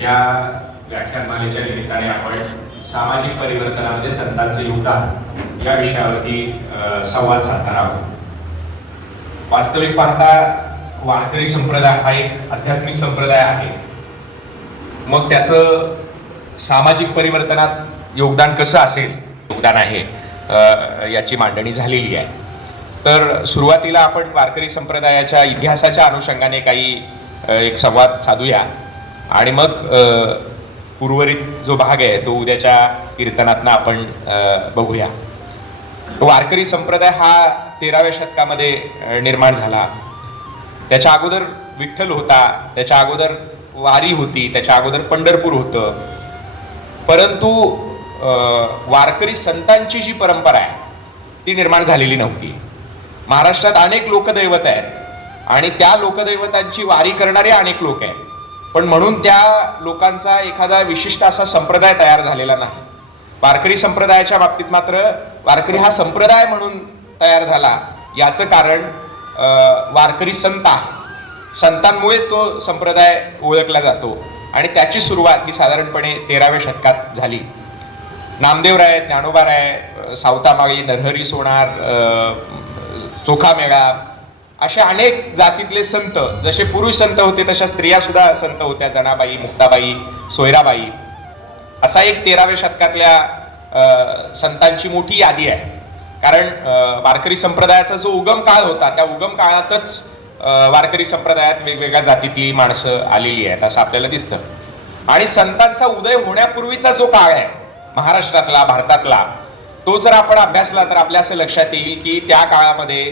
या व्याख्यानमालेच्या निमित्ताने आपण सामाजिक परिवर्तनामध्ये संतांचे योगदान या विषयावरती संवाद साधणार आहोत। वास्तविक पाहता वारकरी संप्रदाय हा एक आध्यात्मिक संप्रदाय आहे, मग त्याचं सामाजिक परिवर्तनात योगदान कसं असेल, योगदान आहे याची मांडणी झालेली आहे। तर सुरुवातीला आपण वारकरी संप्रदायाच्या इतिहासाच्या अनुषंगाने काही एक संवाद साधूया आणि मग उर्वरित जो भाग आहे तो उद्याच्या कीर्तनातनं आपण बघूया। वारकरी संप्रदाय हा 13व्या शतकामध्ये निर्माण झाला। त्याच्या अगोदर विठ्ठल होता, त्याच्या अगोदर वारी होती, त्याच्या अगोदर पंढरपूर होतं। परंतु वारकरी संतांची जी परंपरा आहे ती निर्माण झालेली नव्हती। महाराष्ट्रात अनेक लोकदैवत आहेत आणि त्या लोकदैवतांची वारी करणारे अनेक लोक आहेत, पण म्हणून त्या लोकांचा एखादा विशिष्ट असा संप्रदाय तयार झालेला नाही। वारकरी संप्रदायाच्या बाबतीत मात्र वारकरी हा संप्रदाय म्हणून तयार झाला, याचं कारण वारकरी संत आहे। संतांमुळेच तो संप्रदाय ओळखला जातो आणि त्याची सुरुवात ही साधारणपणे 13व्या शतकात झाली। नामदेवराय, ज्ञानोबाराय, सावतामाळी, नरहरी सोनार, चोखामेळा अशा अनेक जातीतले संत, जसे पुरुष संत होते तशा स्त्रिया सुद्धा संत होत्या। जनाबाई, मुक्ताबाई, सोयराबाई असा एक 13व्या शतकातल्या संतांची मोठी यादी आहे। कारण वारकरी संप्रदायाचा जो उगम काळ होता त्या उगम काळातच वारकरी संप्रदायात वेगवेगळ्या जातीतली माणसं आलेली आहेत असं आपल्याला दिसतं। आणि संतांचा उदय होण्यापूर्वीचा जो काळ आहे महाराष्ट्रातला, भारतातला, तो जर आपण अभ्यासला तर आपल्या असं लक्षात येईल की त्या काळामध्ये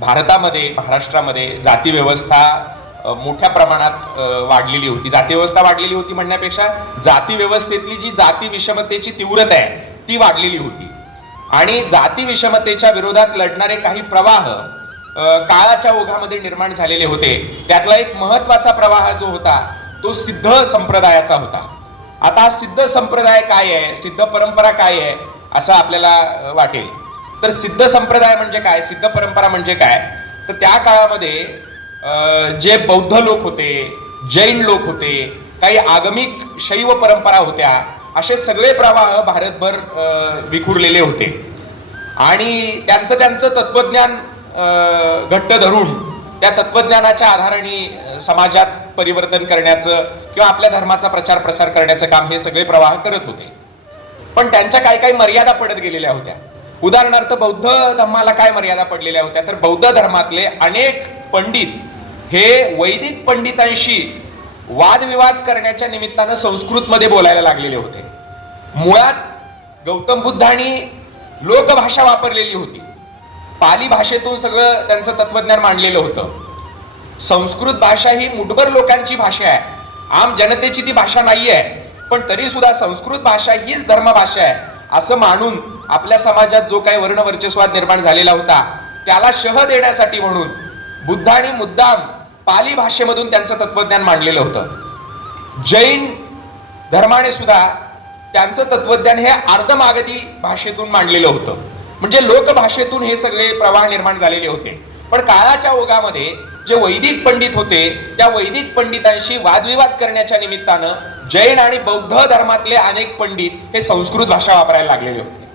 भारतामध्ये, महाराष्ट्रामध्ये जाती व्यवस्था मोठ्या प्रमाणात वाढलेली होती। जाती व्यवस्था वाढलेली होती म्हणण्यापेक्षा जाती व्यवस्थेतली जी जाती विषमतेची तीव्रता आहे ती वाढलेली होती आणि जाती विषमतेच्या विरोधात लढणारे काही प्रवाह काळाच्या ओघामध्ये निर्माण झालेले होते। त्यातला एक महत्वाचा प्रवाह जो होता तो सिद्ध संप्रदायाचा होता। आता हा सिद्ध संप्रदाय काय आहे, सिद्ध परंपरा काय आहे असं आपल्याला वाटेल। तर सिद्ध संप्रदाय म्हणजे काय, सिद्ध परंपरा म्हणजे काय, तर त्या काळामध्ये जे बौद्ध लोक होते, जैन लोक होते, काही आगमिक शैव परंपरा होत्या, असे सगळे प्रवाह भारतभर विखुरलेले होते आणि त्यांचं तत्वज्ञान घट्ट धरून त्या तत्वज्ञानाच्या आधाराने समाजात परिवर्तन करण्याचं किंवा आपल्या धर्माचा प्रचार प्रसार करण्याचं काम हे सगळे प्रवाह करत होते। पण त्यांच्या काही मर्यादा पडत गेलेल्या होत्या। उदाहरणार्थ बौद्ध धर्माला काय मर्यादा पडलेल्या होत्या, तर बौद्ध धर्मातले अनेक पंडित हे वैदिक पंडितांशी वादविवाद करण्याच्या निमित्तानं संस्कृतमध्ये बोलायला लागलेले होते। मुळात गौतम बुद्धांनी लोकभाषा वापरलेली होती, पाली भाषेतून सगळं त्यांचं तत्वज्ञान मांडलेलं होतं। संस्कृत भाषा ही मुठभर लोकांची भाषा आहे, आम जनतेची ती भाषा नाही आहे, पण तरी सुद्धा संस्कृत भाषा हीच धर्मभाषा आहे असं मानून आपल्या समाजात जो काही वर्णवर्चस्वाद निर्माण झालेला होता त्याला शह देण्यासाठी म्हणून बुद्धांनी मुद्दाम पाली भाषेमधून त्यांचं तत्वज्ञान मांडलेलं होतं। जैन धर्माने सुद्धा त्यांचं तत्वज्ञान हे अर्धमागधी भाषेतून मांडलेलं होतं, म्हणजे लोकभाषेतून हे सगळे प्रवाह निर्माण झालेले होते। पण काळाच्या ओघामध्ये जे वैदिक पंडित होते त्या वैदिक पंडितांशी वादविवाद करण्याच्या निमित्तानं जैन आणि बौद्ध धर्मातले अनेक पंडित हे संस्कृत भाषा वापरायला लागलेले होते।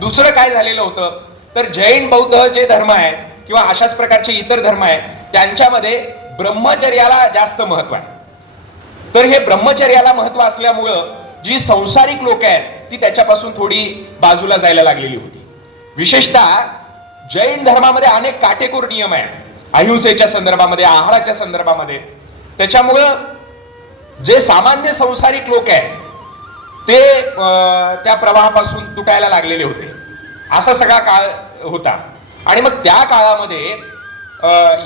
दुसरं काय झालेलं होतं, तर जैन बौद्ध जे धर्म आहेत किंवा अशाच प्रकारचे इतर धर्म आहेत त्यांच्यामध्ये ब्रह्मचर्याला जास्त महत्व आहे। तर हे ब्रह्मचर्याला महत्व असल्यामुळं जी संसारिक लोक आहेत ती त्याच्यापासून थोडी बाजूला जायला लागलेली होती। विशेषतः जैन धर्मामध्ये अनेक काटेकोर नियम आहेत अहिंसेच्या संदर्भामध्ये, आहाराच्या संदर्भामध्ये। त्याच्यामुळं जे सामान्य संसारिक लोक आहेत ते त्या प्रवाहापासून तुटायला लागलेले होते। असा सगळा काळ होता आणि मग त्या काळामध्ये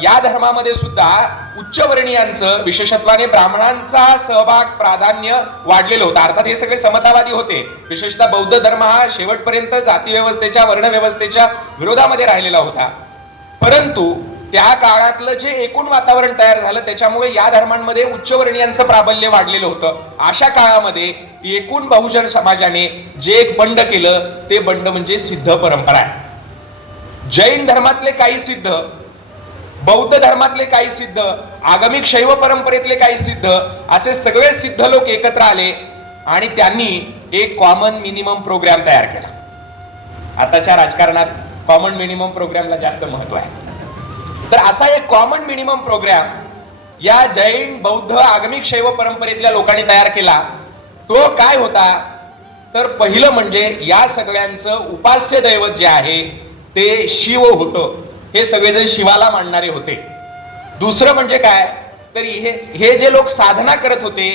या धर्मामध्ये सुद्धा उच्चवर्णीयांचं, विशेषत्वाने ब्राह्मणांचा सहभाग, प्राधान्य वाढलेलं होतं। अर्थात हे सगळे समतावादी होते। विशेषतः बौद्ध धर्म हा शेवटपर्यंत जाती व्यवस्थेच्या, वर्ण व्यवस्थेच्या विरोधामध्ये राहिलेला होता। परंतु त्या काळातलं जे एकूण वातावरण तयार झालं त्याच्यामुळे या धर्मांमध्ये उच्चवर्णीयांचं प्राबल्य वाढलेलं होतं। अशा काळामध्ये एकूण बहुजन समाजाने जे एक बंड केलं ते बंड म्हणजे सिद्ध परंपरा आहे। जैन धर्मातले काही सिद्ध बौद्ध धर्मातले काही सिद्ध, आगमिक शैव परंपरेतले काही सिद्ध, असे सगळे सिद्ध लोक एकत्र आले आणि त्यांनी एक कॉमन मिनिमम प्रोग्राम तयार केला. आताच्या राजकारणात कॉमन मिनिमम प्रोग्रामला जास्त महत्व आहे. तर असा एक कॉमन मिनिमम प्रोग्राम या जैन, बौद्ध, आगमिक शैव परंपरेतल्या लोकांनी तयार केला. तो काय होता तर पहिलं म्हणजे या सगळ्यांचं उपास्य दैवत जे आहे ते शिव होतं. हे सगळेजण शिवाला मानणारे होते. दुसरं म्हणजे काय तर हे जे लोक साधना करत होते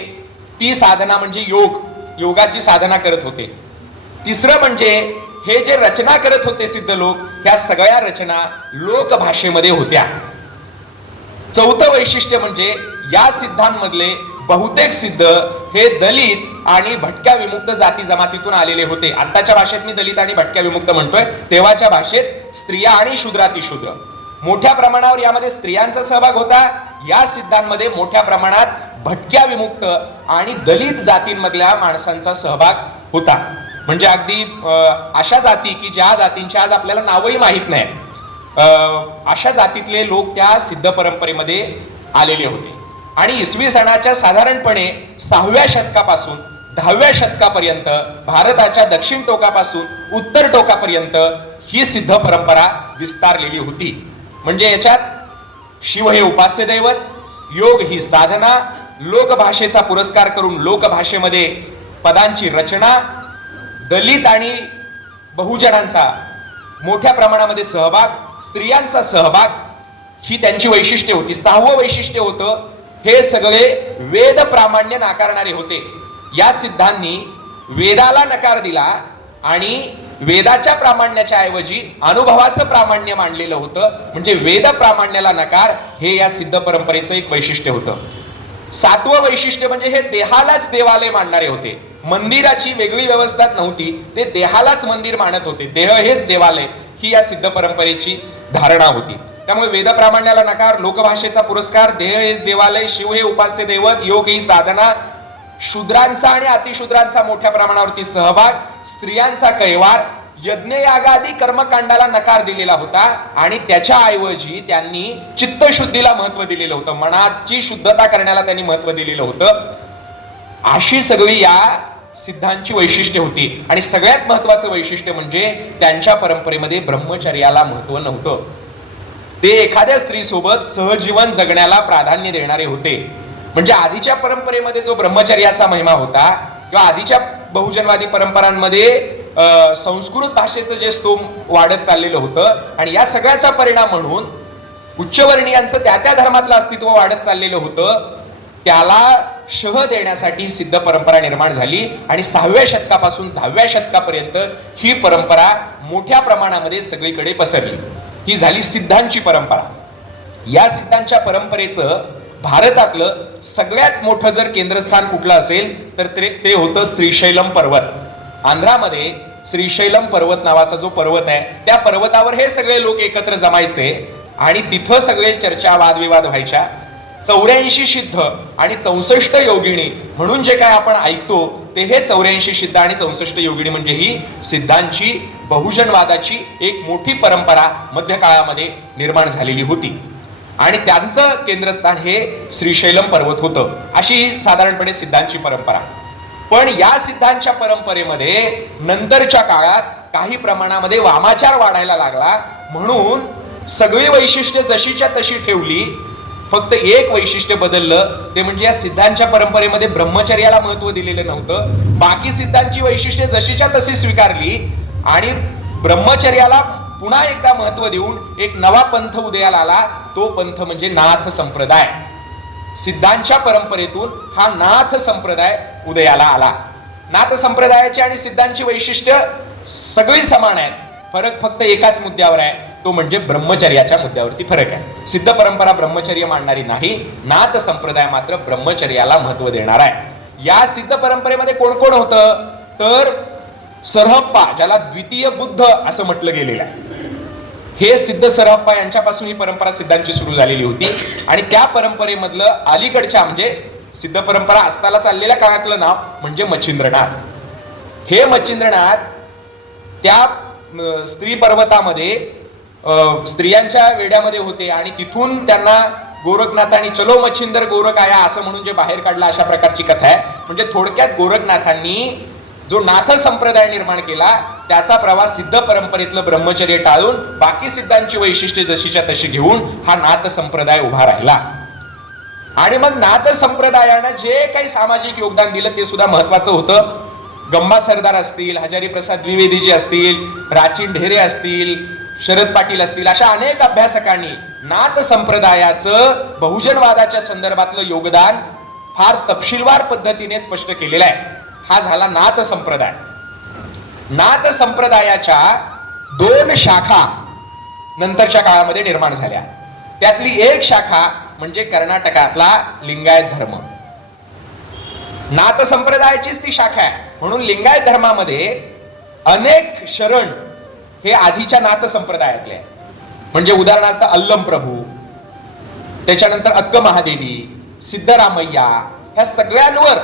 ती साधना म्हणजे योग, योगाची साधना करत होते. तिसरं म्हणजे हे जे रचना करत होते सिद्ध लोक, ह्या सगळ्या रचना लोकभाषेमध्ये होत्या. चौथं वैशिष्ट्य म्हणजे या सिद्धांमधले बहुतेक सिद्ध हे दलित आणि भटक्या विमुक्त जाती जमातीतून आलेले होते. आताच्या भाषेत मी दलित आणि भटक्या विमुक्त म्हणतोय, तेव्हाच्या भाषेत स्त्रिया आणि शूद्रातिशूद्र. मोठ्या प्रमाणावर यामध्ये स्त्रियांचा सहभाग होता. या सिद्धांमध्ये मोठ्या प्रमाणात भटक्या विमुक्त आणि दलित जातींमधल्या माणसांचा सहभाग होता. म्हणजे अगदी अशा जाती की ज्या जातींची आज आपल्याला नावही माहीत नाही, अशा जातीतले लोक त्या सिद्ध परंपरेमध्ये आलेले होते. आणि इसवी सणाच्या साधारणपणे 6व्या शतकापासून 10व्या शतकापर्यंत भारताच्या दक्षिण टोकापासून उत्तर टोकापर्यंत ही सिद्ध परंपरा विस्तारलेली होती. म्हणजे याच्यात शिव हे उपास्य दैवत, योग ही साधना, लोकभाषेचा पुरस्कार करून लोकभाषेमध्ये पदांची रचना, दलित आणि बहुजनांचा मोठ्या प्रमाणामध्ये सहभाग, स्त्रियांचा सहभाग, ही त्यांची वैशिष्ट्ये होती. 6वं वैशिष्ट्य होतं हे सगळे वेद प्रामाण्य नाकारणारे होते. या सिद्धांनी वेदाला नकार दिला आणि वेदाच्या प्रामाण्याच्या ऐवजी अनुभवाचं प्रामाण्य मानलेलं होतं. म्हणजे वेद प्रामाण्याला नकार हे या सिद्ध परंपरेचं एक वैशिष्ट्य होतं. 7वं वैशिष्ट्य म्हणजे हे देहालाच देवालय मानणारे होते. मंदिराची वेगळी व्यवस्था नव्हती, ते देहालाच मंदिर मानत होते. देह हेच देवालय, ही या सिद्ध परंपरेची धारणा होती. त्यामुळे वेद प्रामाण्याला नकार, लोकभाषेचा पुरस्कार, देह हेच देवालय, शिव हे उपास्य दैवत, योग ही साधना, शूद्रांचा आणि अतिशूद्रांचा मोठ्या प्रमाणावरती सहभाग, स्त्रियांचा कैवार, यज्ञयागादी कर्मकांडाला नकार दिलेला होता आणि त्याच्या ऐवजी त्यांनी चित्तशुद्धीला महत्व दिलेलं होतं. मनाची शुद्धता करण्याला त्यांनी महत्व दिलेलं होतं. अशी सगळी या सिद्धांची वैशिष्ट्ये होती. आणि सगळ्यात महत्वाचं वैशिष्ट्य म्हणजे त्यांच्या परंपरेमध्ये ब्रह्मचर्याला महत्व नव्हतं. ते एखाद्या स्त्रीसोबत सहजीवन जगण्याला प्राधान्य देणारे होते. म्हणजे आधीच्या परंपरेमध्ये जो ब्रह्मचर्याचा महिमा होता किंवा आधीच्या बहुजनवादी परंपरांमध्ये संस्कृत भाषेचं जे स्तोम वाढत चाललेलं होतं आणि या सगळ्याचा परिणाम म्हणून उच्चवर्णीयांचं त्या त्या धर्मातलं अस्तित्व वाढत चाललेलं होतं. त्याला शह देण्यासाठी सिद्ध परंपरा निर्माण झाली आणि 6व्या शतकापासून 10व्या शतकापर्यंत ही परंपरा मोठ्या प्रमाणामध्ये सगळीकडे पसरली. ही झाली सिद्धांची परंपरा. या सिद्धांच्या परंपरेचं भारतातलं सगळ्यात मोठं जर केंद्रस्थान कुठलं असेल तर ते होतं श्रीशैलम पर्वत. आंध्रामध्ये श्रीशैलम पर्वत नावाचा जो पर्वत आहे त्या पर्वतावर हे सगळे लोक एकत्र जमायचे आणि तिथं सगळे चर्चा, वादविवाद व्हायच्या. 84 सिद्ध आणि 64 योगिनी म्हणून जे काय आपण ऐकतो ते हे 84 सिद्ध आणि 64 योगिनी म्हणजे ही सिद्धांची बहुजनवादाची एक मोठी परंपरा मध्यकाळामध्ये निर्माण झालेली होती. आणि त्यांचं केंद्रस्थान हे श्रीशैलम पर्वत होतं. अशी साधारणपणे सिद्धांची परंपरा. पण या सिद्धांच्या परंपरेमध्ये नंतरच्या काळात काही प्रमाणामध्ये वामाचार वाढायला लागला. म्हणून सगळी वैशिष्ट्ये जशीच्या तशी ठेवली, फक्त एक वैशिष्ट्य बदललं, ते म्हणजे या सिद्धांच्या परंपरेमध्ये ब्रह्मचर्याला महत्व दिलेलं नव्हतं. बाकी सिद्धांची वैशिष्ट्ये जशीच्या तशी स्वीकारली आणि ब्रह्मचर्याला पुन्हा एकदा महत्व देऊन एक नवा पंथ उदयाला आला. तो पंथ म्हणजे नाथ संप्रदाय. सिद्धांच्या परंपरेतून हा नाथ संप्रदाय उदयाला आला. नाथ संप्रदायाची आणि सिद्धांची वैशिष्ट्य सगळी समान आहेत. फरक फक्त एकाच मुद्द्यावर आहे, तो म्हणजे ब्रह्मचर्याच्या मुद्द्यावरती फरक आहे. सिद्ध परंपरा ब्रह्मचर्य मानणारी नाही, नाथ संप्रदाय मात्र ब्रह्मचर्याला महत्व देणार आहे. या सिद्ध परंपरेमध्ये कोण कोण होतं तर सरहप्पा, ज्याला द्वितीय बुद्ध असं म्हटलं गेलेलं आहे, हे सिद्ध सरहप्पा यांच्यापासून ही परंपरा सिद्धांची सुरू झालेली होती. आणि त्या परंपरेमधलं अलीकडच्या म्हणजे सिद्ध परंपरा असताना चाललेल्या काळातलं नाव म्हणजे मच्छिंद्रनाथ. हे मच्छिंद्रनाथ त्या स्त्री पर्वतामध्ये स्त्रियांच्या वेड्यामध्ये होते आणि तिथून त्यांना गोरखनाथांनी चलो मच्छिंदर गोरख आया असं म्हणून जे बाहेर काढलं, अशा प्रकारची कथा आहे. म्हणजे थोडक्यात गोरखनाथांनी जो नाथ संप्रदाय निर्माण केला त्याचा प्रवास सिद्ध परंपरेतलं ब्रह्मचर्य टाळून बाकी सिद्धांची वैशिष्ट्ये जशीच्या तशी घेऊन हा नाथ संप्रदाय उभा राहिला. आणि मग नाथ संप्रदायानं जे काही सामाजिक योगदान दिलं ते सुद्धा महत्वाचं होतं. गंबा सरदार असतील, हजारी प्रसाद द्विवेदीजी असतील, प्राचीन ढेरे असतील, शरद पाटील असतील, अशा अनेक अभ्यासकांनी नाथ संप्रदायाचं बहुजनवादाच्या संदर्भातलं योगदान फार तपशीलवार पद्धतीने स्पष्ट केलेलं आहे. हा झाला नाथ संप्रदाय. नाथ संप्रदायाच्या 2 शाखा नंतरच्या काळामध्ये निर्माण झाल्या. त्यातली एक शाखा म्हणजे कर्नाटकातला लिंगायत धर्म. नाथ संप्रदायाचीच ती शाखा आहे. म्हणून लिंगायत धर्मामध्ये अनेक शरण हे आधीच्या नाथ संप्रदायातले, म्हणजे उदाहरणार्थ अल्लम प्रभू, त्याच्यानंतर अक्क महादेवी, सिद्धरामय्या, ह्या सगळ्यांवर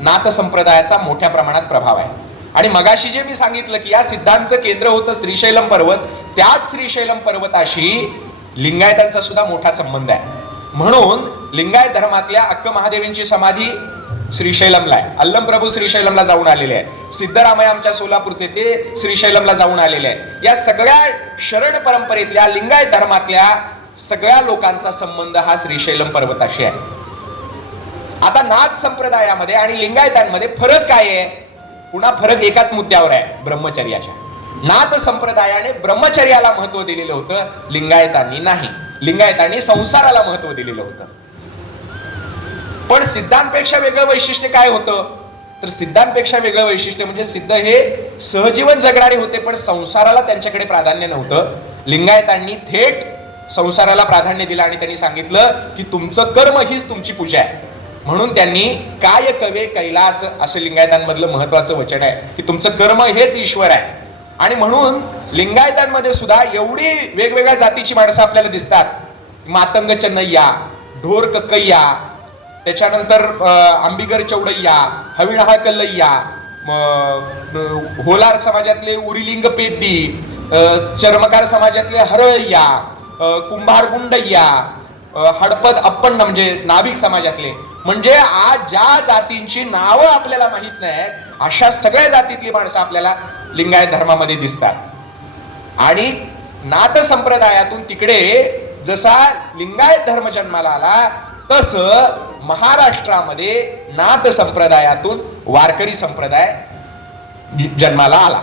नाथ संप्रदायाचा मोठ्या प्रमाणात प्रभाव आहे. आणि मगाशी जे मी सांगितलं की या सिद्धांचं केंद्र होतं श्रीशैलम पर्वत, त्याच श्रीशैलम पर्वताशी लिंगायतांचा सुद्धा मोठा संबंध आहे. म्हणून लिंगायत धर्मातल्या अक्क महादेवींची समाधी श्रीशैलमला आहे. अल्लम प्रभू श्रीशैलमला जाऊन आलेले आहे. सिद्धरामय्या आमच्या सोलापूरचे ते श्रीशैलमला जाऊन आलेले आहे. या सगळ्या शरण परंपरेतल्या लिंगायत धर्मातल्या सगळ्या लोकांचा संबंध हा श्रीशैलम पर्वताशी आहे. आता नाथ संप्रदायामध्ये आणि लिंगायतांमध्ये फरक काय आहे? पुन्हा फरक एकाच मुद्द्यावर आहे, ब्रह्मचर्याच्या. नाथ संप्रदायाने ब्रह्मचर्याला महत्व दिलेलं होतं, लिंगायतांनी नाही. लिंगायतांनी संसाराला महत्व दिलेलं होतं. पण सिद्धांपेक्षा वेगळं वैशिष्ट्य काय होतं? तर सिद्धांपेक्षा वेगळं वैशिष्ट्य म्हणजे सिद्ध हे सहजीवन जगणारे होते, पण संसाराला त्यांच्याकडे प्राधान्य नव्हतं. लिंगायतांनी थेट संसाराला प्राधान्य दिलं आणि त्यांनी सांगितलं की तुमचं कर्म हीच तुमची पूजा आहे. म्हणून त्यांनी काय कवे कैलास असं लिंगायतांमधलं महत्वाचं वचन आहे की तुमचं कर्म हेच ईश्वर आहे. आणि म्हणून लिंगायतांमध्ये सुद्धा एवढी वेगवेगळ्या जातीची माणसं आपल्याला दिसतात. मातंग चन्नय्या, ढोर कक्कय्या, त्याच्यानंतर अंबिगर चौडय्या, हविणहा कल्लय्या, होलार समाजातले उरिलिंग पेद्दी, चर्मकार समाजातले हरळय्या, कुंभार गुंडय्या, हडपद अप्पण्ण म्हणजे नाभिक समाजातले. म्हणजे आज ज्या जातींची नावं आपल्याला माहित नाहीत अशा सगळ्या जातीतली माणसं आपल्याला लिंगायत धर्मामध्ये दिसतात. आणि नाथ संप्रदायातून तिकडे जसा लिंगायत धर्म जन्माला आला तसं महाराष्ट्रामध्ये नाथ संप्रदायातून वारकरी संप्रदाय जन्माला आला.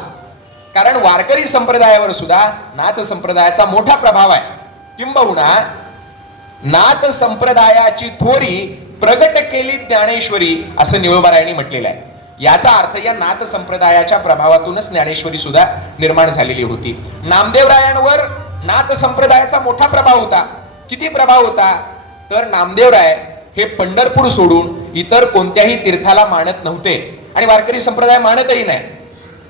कारण वारकरी संप्रदायावर सुद्धा नाथ संप्रदायाचा मोठा प्रभाव आहे. किंबहुना नाथ संप्रदायाची थोरी प्रगट केली ज्ञानेश्वरी असं निळोबारायांनी म्हटलेलं आहे. याचा अर्थ या नाथ संप्रदायाच्या प्रभावातूनच ज्ञानेश्वरी सुद्धा निर्माण झालेली होती. नामदेवरायांवर नाथ संप्रदायाचा मोठा प्रभाव होता. किती प्रभाव होता? तर नामदेवराय हे पंढरपूर सोडून इतर कोणत्याही तीर्थाला मानत नव्हते आणि वारकरी संप्रदाय मानतही नाही.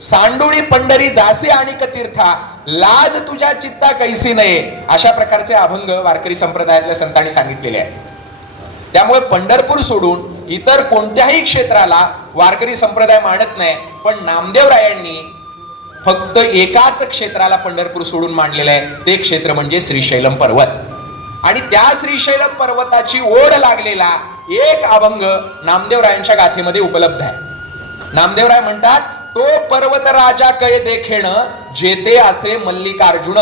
सांडुळी पंढरी जासे आणिक तीर्था, लाज तुझ्या चित्ता कैसी नये, अशा प्रकारचे अभंग वारकरी संप्रदायातल्या संतांनी सांगितलेले आहे. त्यामुळे पंढरपूर सोडून इतर कोणत्याही क्षेत्राला वारकरी संप्रदाय मानत नाही. पण नामदेवरायांनी फक्त एकाच क्षेत्राला पंढरपूर सोडून मांडलेलं आहे, ते क्षेत्र म्हणजे श्रीशैलम पर्वत. आणि त्या श्रीशैलम पर्वताची ओढ लागलेला एक अभंग नामदेवरायांच्या गाथेमध्ये उपलब्ध आहे. नामदेवराय म्हणतात, तो पर्वत राजा कय देखेण, जेते असे मल्लिकार्जुन.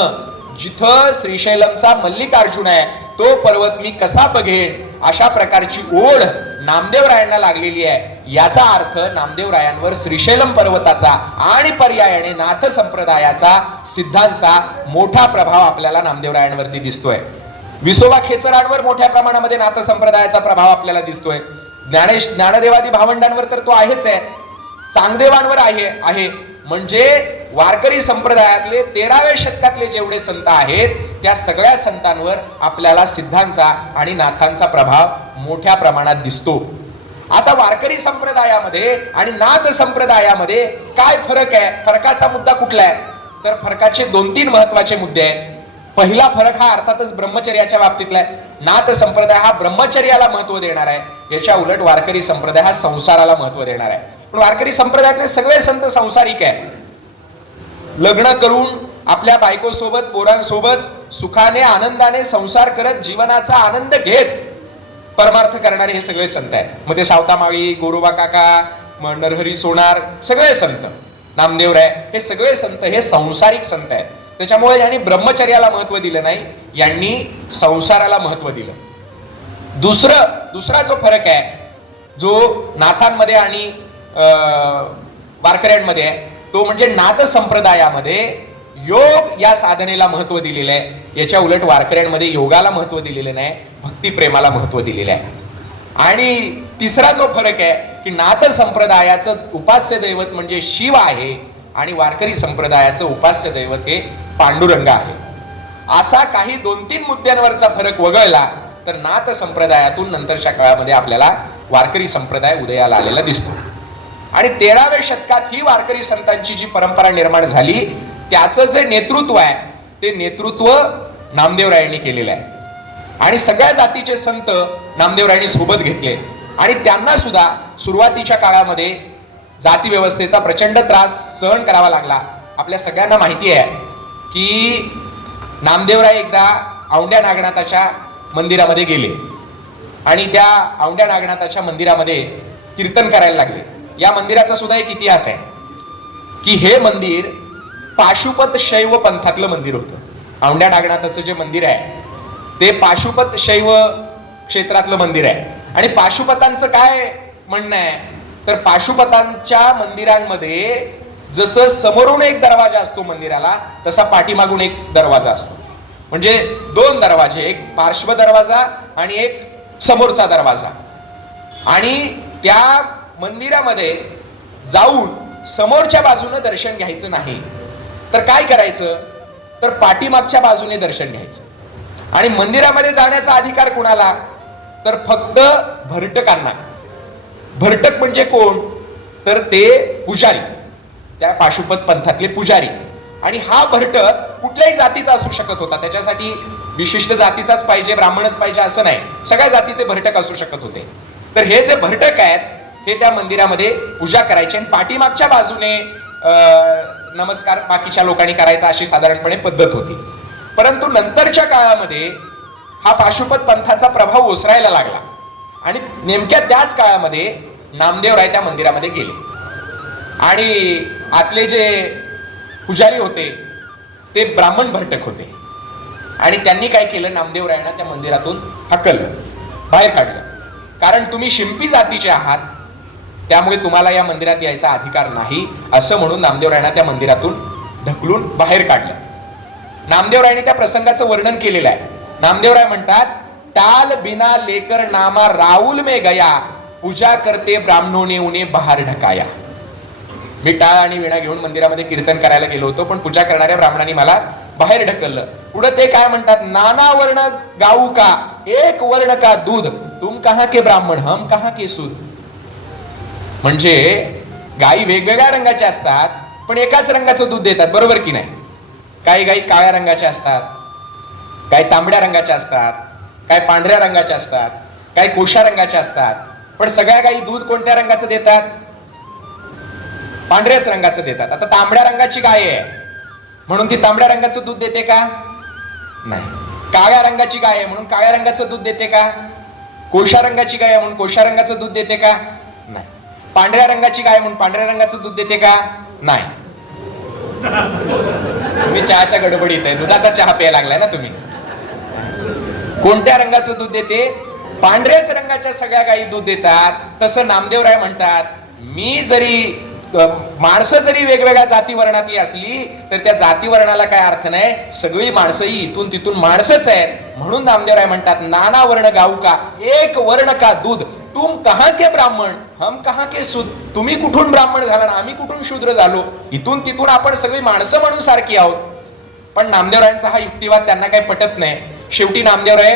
जिथं श्रीशैलमचा मल्लिकार्जुन आहे तो पर्वत मी कसा बघेन, अशा प्रकारची ओढ नामदेवरायांना लागलेली आहे. याचा अर्थ नामदेवरायांवर श्रीशैलम पर्वताचा आणि पर्यायाने नाथ संप्रदायाचा सिद्धांचा मोठा प्रभाव आपल्याला नामदेवरायांवरती दिसतोय. विसोबा खेचरांवर मोठ्या प्रमाणामध्ये नाथ संप्रदायाचा प्रभाव आपल्याला दिसतोय. ज्ञानदेवादी भावंडांवर तर तो आहेच आहे, चांगदेवांवर आहे. म्हणजे वारकरी संप्रदायातले 13व्या शतकातले जेवढे संत आहेत त्या सगळ्या संतांवर आपल्याला सिद्धांचा आणि नाथांचा प्रभाव मोठ्या प्रमाणात दिसतो. आता वारकरी संप्रदायामध्ये आणि नाथ संप्रदायामध्ये काय फरक आहे? फरकाचा मुद्दा कुठला आहे? तर फरकाचे 2-3 महत्वाचे मुद्दे आहेत. पहिला फरक हा अर्थातच ब्रह्मचर्याच्या बाबतीतला आहे. नाथ संप्रदाय हा ब्रह्मचर्याला महत्व देणार आहे, याच्या उलट वारकरी संप्रदाय हा संसाराला महत्व देणार आहे. पण वारकरी संप्रदायातले सगळे संत संसारिक आहेत. लग्न करून आपल्या बायकोसोबत पोरांसोबत सुखाने आनंदाने संसार करत जीवनाचा आनंद घेत परमार्थ करणारे हे सगळे संत आहेत. मग ते सावतामाळी, गोरोबा काका, नरहरी सोनार, सगळे संत, नामदेवराय, हे सगळे संत हे संसारिक संत आहेत. त्याच्यामुळे यांनी ब्रह्मचर्याला महत्व दिलं नाही, यांनी संसाराला महत्व दिलं. दुसरा जो फरक आहे, जो नाथांमध्ये आणि वारकऱ्यांमध्ये आहे, तो म्हणजे नाथ संप्रदायामध्ये योग या साधनेला महत्व दिलेलं आहे. याच्या उलट वारकऱ्यांमध्ये योगाला महत्व दिलेलं नाही, भक्ती प्रेमाला महत्व दिलेलं आहे. आणि तिसरा जो फरक आहे की नाथ संप्रदायाचं उपास्य दैवत म्हणजे शिव आहे आणि वारकरी संप्रदायाचं उपास्य दैवत हे पांडुरंग आहे. असा काही 2-3 मुद्द्यांवरचा फरक वगळला तर नाथ संप्रदायातून नंतरच्या काळामध्ये आपल्याला वारकरी संप्रदाय उदयाला आलेला दिसतो. आणि 13व्या शतकात ही वारकरी संतांची जी परंपरा निर्माण झाली त्याचं जे नेतृत्व आहे ते नेतृत्व नामदेवरायांनी केलेलं आहे. आणि सगळ्या जातीचे संत नामदेवरायांनी सोबत घेतले आणि त्यांना सुद्धा सुरुवातीच्या काळामध्ये जाती व्यवस्थेचा प्रचंड त्रास सहन करावा लागला. आपल्या सगळ्यांना माहिती आहे की नामदेवराय एकदा औंढ्या नागनाथाच्या मंदिरामध्ये गेले आणि त्या औंढ्या नागनाथाच्या मंदिरामध्ये कीर्तन करायला लागले. या मंदिराचा सुद्धा एक इतिहास आहे की हे मंदिर पाशुपत शैव पंथातलं मंदिर होतं. औंढ्या नागनाथाचं जे मंदिर आहे ते पाशुपत शैव क्षेत्रातलं मंदिर आहे. आणि पाशुपतांचं काय म्हणणं आहे तर पाशुपतांच्या मंदिरांमध्ये जसं समोरून एक दरवाजा असतो मंदिराला, तसा पाठीमागून एक दरवाजा असतो. म्हणजे 2 दरवाजे, एक पार्श्व दरवाजा आणि एक समोरचा दरवाजा. आणि त्या मंदिरामध्ये जाऊन समोरच्या बाजूने दर्शन घ्यायचं नाही तर काय करायचं तर पाठीमागच्या बाजूने दर्शन घ्यायचं. आणि मंदिरामध्ये जाण्याचा अधिकार कुणाला तर फक्त भरटकांना. भरटक म्हणजे कोण तर ते पुजारी, त्या पाशुपत पंथातले पुजारी. आणि हा भरटक कुठल्याही जातीचा असू शकत होता, त्याच्यासाठी विशिष्ट जातीचाच पाहिजे, ब्राह्मणच पाहिजे असं नाही, सगळ्या जातीचे भरटक असू शकत होते. तर हे जे भरटक आहेत हे त्या मंदिरामध्ये पूजा करायचे आणि पाठीमागच्या बाजूने नमस्कार बाकीच्या लोकांनी करायचा अशी साधारणपणे पद्धत होती. परंतु नंतरच्या काळामध्ये हा पाशुपत पंथाचा प्रभाव ओसरायला लागला आणि नेमक्या त्याच काळामध्ये नामदेवराय त्या मंदिरामध्ये गेले आणि आतले जे पुजारी होते ते ब्राह्मण भरटक होते आणि त्यांनी काय केलं, नामदेवरायांना त्या मंदिरातून हकललं, बाहेर काढलं. कारण तुम्ही शिंपी जातीचे आहात त्यामुळे तुम्हाला या मंदिरात यायचा अधिकार नाही असं म्हणून नामदेवरायांना त्या मंदिरातून ढकलून बाहेर काढलं. नामदेवरायांनी त्या प्रसंगाचं वर्णन केलेलं आहे. नामदेवराय म्हणतात, टाल बिना लेकर नामा राहुल में गया, पूजा करते ब्राह्मणोने उन्हें बाहेर ढकाया. मी टाळ आणि विणा घेऊन मंदिरामध्ये कीर्तन करायला गेलो होतो पण पूजा करणाऱ्या ब्राह्मणांनी मला बाहेर ढकललं. पुढे ते काय म्हणतात, नाना वर्ण गाऊ का, एक वर्ण का दूध, तुम कहा के ब्राह्मण हम कहा के सूद. म्हणजे गायी वेगवेगळ्या रंगाच्या असतात पण एकाच रंगाचं दूध देतात, बरोबर की नाही. काही गायी काळ्या रंगाच्या असतात, काही तांबड्या रंगाच्या असतात, काही पांढऱ्या रंगाच्या असतात, काही कोशा रंगाच्या असतात. पण सगळ्या गायी दूध कोणत्या रंगाचं देतात, पांढऱ्याच रंगाचं देतात. आता तांबड्या रंगाची गाय आहे म्हणून ती तांबड्या रंगाचं दूध देते का, नाही. काळ्या रंगाची गाय आहे म्हणून काळ्या रंगाचं दूध देते का, कोशा रंगाची गाय आहे म्हणून कोशा रंगाचं दूध देते का, नाही. पांढऱ्या रंगाची गाय म्हणून पांढऱ्या रंगाचं दूध देते का, नाही. तुम्ही चहाच्या गडबडीत आहे, दुधाचा चहा प्यायला लागलाय ना तुम्ही. कोणत्या रंगाचं दूध देते, पांढऱ्याच रंगाच्या सगळ्या गायी दूध देतात. तसं नामदेवराय म्हणतात, मी जरी माणसं जरी वेगवेगळ्या जाती वर्णातली असली तर त्या जाती वर्णाला काय अर्थ नाही, सगळी माणसं ही इथून तिथून माणसंच आहेत. म्हणून नामदेवराय म्हणतात, नाना वर्ण गाऊ का, एक वर्ण का दूध, तुम कहां के ब्राह्मण हम कहां के शूद्र. तुम्ही कुठून ब्राह्मण झाला ना आम्ही कुठून शूद्र झालो, इथून तिथून आपण सगळी माणसं म्हणून सारखी आहोत. पण नामदेवरायांचा हा युक्तिवाद त्यांना काही पटत नाही. शेवटी नामदेवराय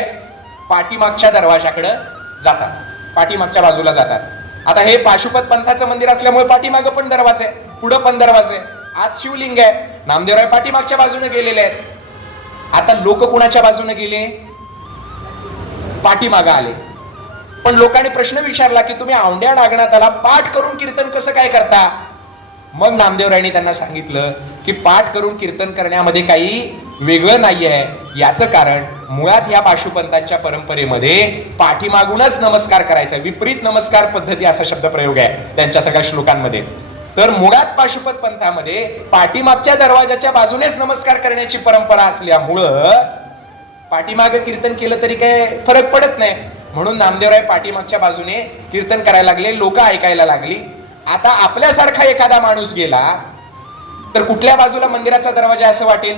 पाठीमागच्या दरवाजाकडे जातात, पाठीमागच्या बाजूला जातात. आता हे पाशुपत पंथाचं मंदिर असल्यामुळे पाठीमागं पण दरवाजे, पुढं पण दरवाजे, आत शिवलिंग आहे. नामदेवराय पाठीमागच्या बाजूने गेलेले आहेत. आता लोक कुणाच्या बाजूने गेले, पाठीमागं आले. पण लोकांनी प्रश्न विचारला की तुम्ही औंढ्या नागनाथाला पाठ करून कीर्तन कसं काय करता. मग नामदेवरायांनी त्यांना सांगितलं की पाठ करून कीर्तन करण्यामध्ये काही वेगळं नाही आहे. याचं कारण मुळात ह्या पाशुपंथांच्या परंपरेमध्ये पाठीमागूनच नमस्कार करायचा, विपरीत नमस्कार पद्धती असा शब्द प्रयोग आहे त्यांच्या सगळ्या श्लोकांमध्ये. तर मुळात पाशुपत पंथामध्ये पाठीमागच्या दरवाजाच्या बाजूनेच नमस्कार करण्याची परंपरा असल्यामुळं पाठीमागे कीर्तन केलं तरी काही फरक पडत नाही. म्हणून नामदेवराय पाठीमागच्या बाजूने कीर्तन करायला लागले, लोक ऐकायला लागली. आता आपल्यासारखा एखादा माणूस गेला तर कुठल्या बाजूला मंदिराचा दरवाजा असं वाटेल?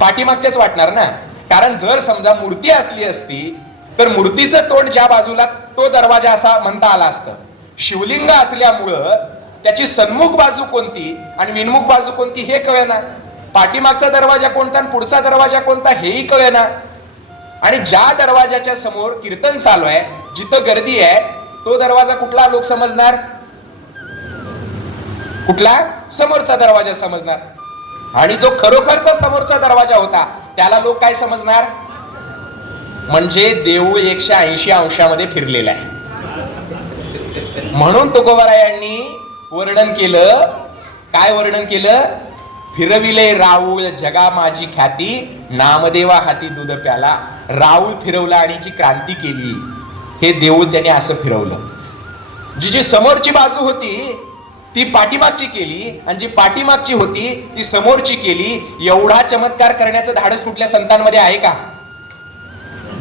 पाठीमागच्याच वाटणार ना. कारण जर समजा मूर्ती असली असती तर मूर्तीचं तोंड ज्या बाजूला तो दरवाजा असा म्हणता आला असतं. शिवलिंग असल्यामुळं त्याची सन्मुख बाजू कोणती आणि विनमुख बाजू कोणती हे कळेना. पाठीमागचा दरवाजा कोणता आणि पुढचा दरवाजा कोणता हेही कळेना. आणि ज्या दरवाजाच्या समोर कीर्तन चालू आहे, जिथं गर्दी आहे, तो दरवाजा कुठला लोक समजणार? कुठला? समोरचा दरवाजा समजणार. आणि जो खरोखरचा समोरचा दरवाजा होता त्याला लोक काय समजणार? म्हणजे देऊळ 180 अंशामध्ये फिरलेला आहे. म्हणून तुकोबारायांनी वर्णन केलं. काय वर्णन केलं? फिरविले राऊळ जगा माझी ख्याती, नामदेवा हाती दूध प्याला. राऊळ फिरवला आणि जी क्रांती केली, हे देऊळ त्याने असं फिरवलं. जी समोरची बाजू होती ती पाठीमागची केली आणि जी पाठीमागची होती ती समोरची केली. एवढा चमत्कार करण्याचं धाडस कुठल्या संतांमध्ये आहे का?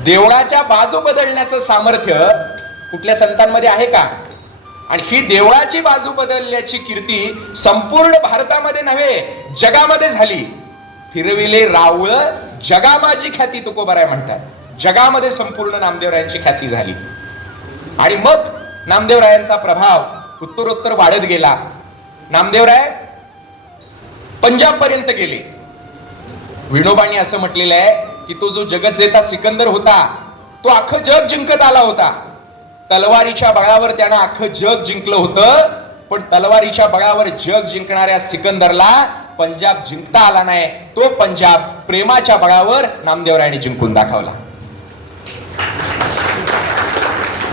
देवळाच्या बाजू बदलण्याचं सामर्थ्य कुठल्या संतांमध्ये आहे का? आणि ही देवळाची बाजू बदलल्याची कीर्ती संपूर्ण भारतामध्ये नव्हे जगामध्ये झाली. फिरविले राऊळ जगा माझी ख्याती तुकोबाराय म्हणतात. जगामध्ये संपूर्ण नामदेवरायांची ख्याती झाली. आणि मग नामदेवरायांचा प्रभाव उत्तरोत्तर वाढत गेला. नामदेवराय पंजाब पर्यंत गेले. विनोबांनी असं म्हटलेलं आहे की तो जो जगत जेता सिकंदर होता तो अख्खं जग जिंकत आला होता. तलवारीच्या बळावर त्यानं अख्खं जग जिंकलं होतं, पण तलवारीच्या बळावर जग जिंकणाऱ्या सिकंदरला पंजाब जिंकता आला नाही. तो पंजाब प्रेमाच्या बळावर नामदेवरायांनी जिंकून दाखवला.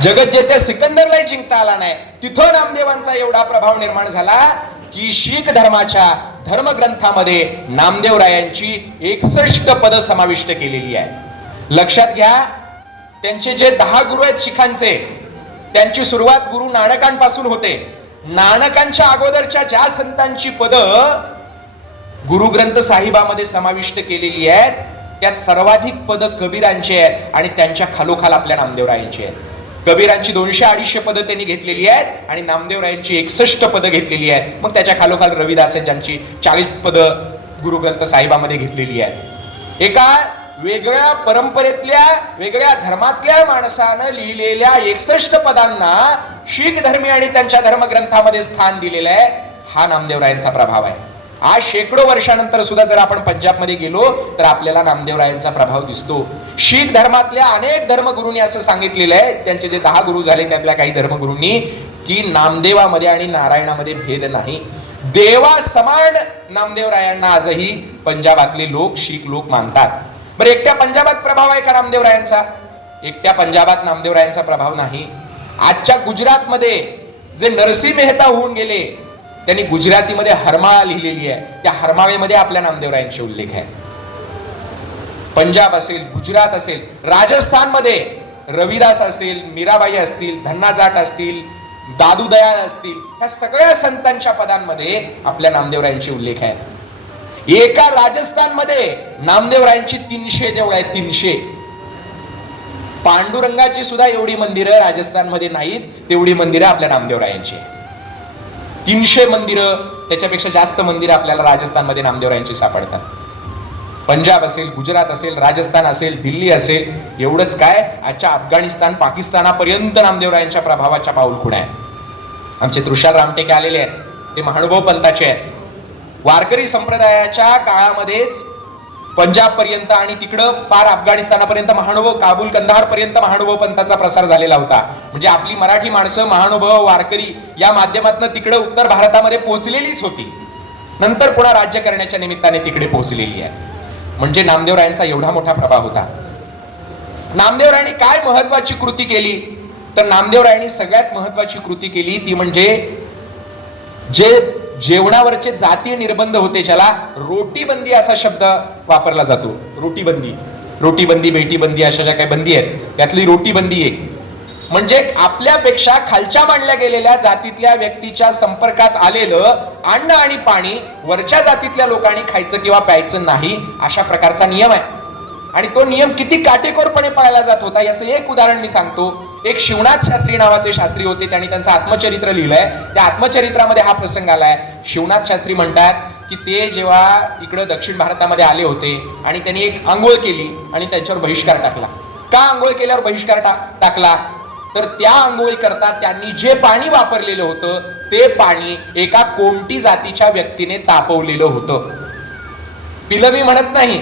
जगत जेत्या सिकंदरलाही जिंकता आला नाही. तिथं नामदेवांचा एवढा प्रभाव निर्माण झाला की शीख धर्माच्या धर्मग्रंथामध्ये नामदेवरायांची 61 पद समाविष्ट केलेली आहे. लक्षात घ्या, त्यांचे जे 10 गुरु आहेत शिखांचे, त्यांची सुरुवात गुरु नानकांपासून होते. नानकांच्या अगोदरच्या ज्या संतांची पद गुरु ग्रंथ साहिबामध्ये समाविष्ट केलेली आहेत त्यात सर्वाधिक पद कबीरांची आहेत आणि त्यांच्या खालोखाल आपल्या नामदेवरायांची आहेत. कबीरांची 200-250 पद त्यांनी घेतलेली आहेत आणि नामदेवरायांची 61 पद घेतलेली आहेत. मग त्याच्या खालोखाल रविदास ज्यांची 40 पद गुरु ग्रंथ साहिबामध्ये घेतलेली आहेत. एका वेगळ्या परंपरेतल्या वेगळ्या धर्मातल्या माणसानं लिहिलेल्या 61 पदांना शीख धर्मी आणि त्यांच्या धर्मग्रंथामध्ये स्थान दिलेलं आहे. हा नामदेवरायांचा प्रभाव आहे. आज शेकडो वर्षानंतर सुद्धा जर आपण पंजाबमध्ये गेलो तर आपल्याला नामदेवरायांचा प्रभाव दिसतो. शीख धर्मातल्या अनेक धर्मगुरूंनी असं सांगितलेलं आहे, त्यांचे जे 10 गुरु झाले त्यातल्या काही धर्मगुरूंनी, की नामदेवामध्ये आणि नारायणामध्ये भेद नाही. देवा समान नामदेवरायांना आजही पंजाबातले लोक, शीख लोक मानतात. बरं, एकट्या पंजाबात प्रभाव आहे का नामदेवरायांचा? एकट्या पंजाबात नामदेवरायांचा प्रभाव नाही. आजच्या गुजरातमध्ये जे नरसिंह मेहता होऊन गेले त्यांनी गुजरातीमध्ये हरमाळा लिहिलेली आहे. त्या हरमाळेमध्ये आपल्या नामदेवरायांचे उल्लेख आहे. पंजाब असेल, गुजरात असेल, राजस्थानमध्ये रविदास असेल, मीराबाई असतील, धन्ना जाट असतील, दादू दयाळ असतील, या सगळ्या संतांच्या पदांमध्ये आपल्या नामदेवरायांचे उल्लेख आहे. एका राजस्थानमध्ये नामदेवरायांची 300 देवळं आहेत. 300. पांडुरंगाची सुद्धा एवढी मंदिरं राजस्थानमध्ये नाहीत तेवढी मंदिरं आपल्या नामदेवरायांची. 300 मंदिरं, त्याच्यापेक्षा जास्त मंदिरं आपल्याला राजस्थानमध्ये नामदेवरायांची सापडतात. पंजाब असेल, गुजरात असेल, राजस्थान असेल, दिल्ली असेल, एवढंच काय, आजच्या अफगाणिस्तान, पाकिस्तानापर्यंत नामदेवरायांच्या प्रभावाच्या पाऊलखुणा आहे. आमचे तुषार रामटेके आलेले आहेत, ते महानुभव पंथाचे आहेत. वारकरी संप्रदायाच्या काळामध्येच पंजाब पर्यंत आणि तिकडं पार अफगाणिस्तानापर्यंत महानुभव, काबूल, कंदाहार पर्यंत महानुभव पंथाचा प्रसार झालेला होता. म्हणजे आपली मराठी माणसं महानुभव, वारकरी या माध्यमातून तिकडे उत्तर भारतामध्ये पोहोचलेलीच होती. नंतर पुन्हा राज्य करण्याच्या निमित्ताने तिकडे पोहोचलेली आहे. म्हणजे नामदेवरायांचा एवढा मोठा प्रभाव होता. नामदेवरायांनी काय महत्वाची कृती केली तर नामदेवरायांनी सगळ्यात महत्वाची कृती केली ती म्हणजे जे जेवणावरचे जातीय निर्बंध होते, ज्याला रोटीबंदी असा शब्द वापरला जातो. रोटीबंदी, बेटीबंदी अशा ज्या काही बंदी आहेत त्यातली रोटीबंदी एक. म्हणजे आपल्यापेक्षा खालच्या मानल्या गेलेल्या जातीतल्या व्यक्तीच्या संपर्कात आलेलं अन्न आणि पाणी वरच्या जातीतल्या लोकांनी खायचं किंवा प्यायचं नाही, अशा प्रकारचा नियम आहे. आणि तो नियम किती काटेकोरपणे पाळला जात होता याचं एक उदाहरण मी सांगतो. एक शिवनाथ शास्त्री नावाचे शास्त्री होते, त्यांनी त्यांचं आत्मचरित्र लिहिलंय. त्या आत्मचरित्रामध्ये हा प्रसंग आलाय. शिवनाथ शास्त्री म्हणतात की ते जेव्हा इकडे दक्षिण भारतामध्ये आले होते आणि त्यांनी एक आंघोळ केली आणि त्यांच्यावर बहिष्कार टाकला. का आंघोळ केल्यावर बहिष्कार टाकला? तर त्या आंघोळी करता त्यांनी जे पाणी वापरलेलं होतं ते पाणी एका कोमटी जातीच्या व्यक्तीने तापवलेलं होतं. पिलं मी म्हणत नाही,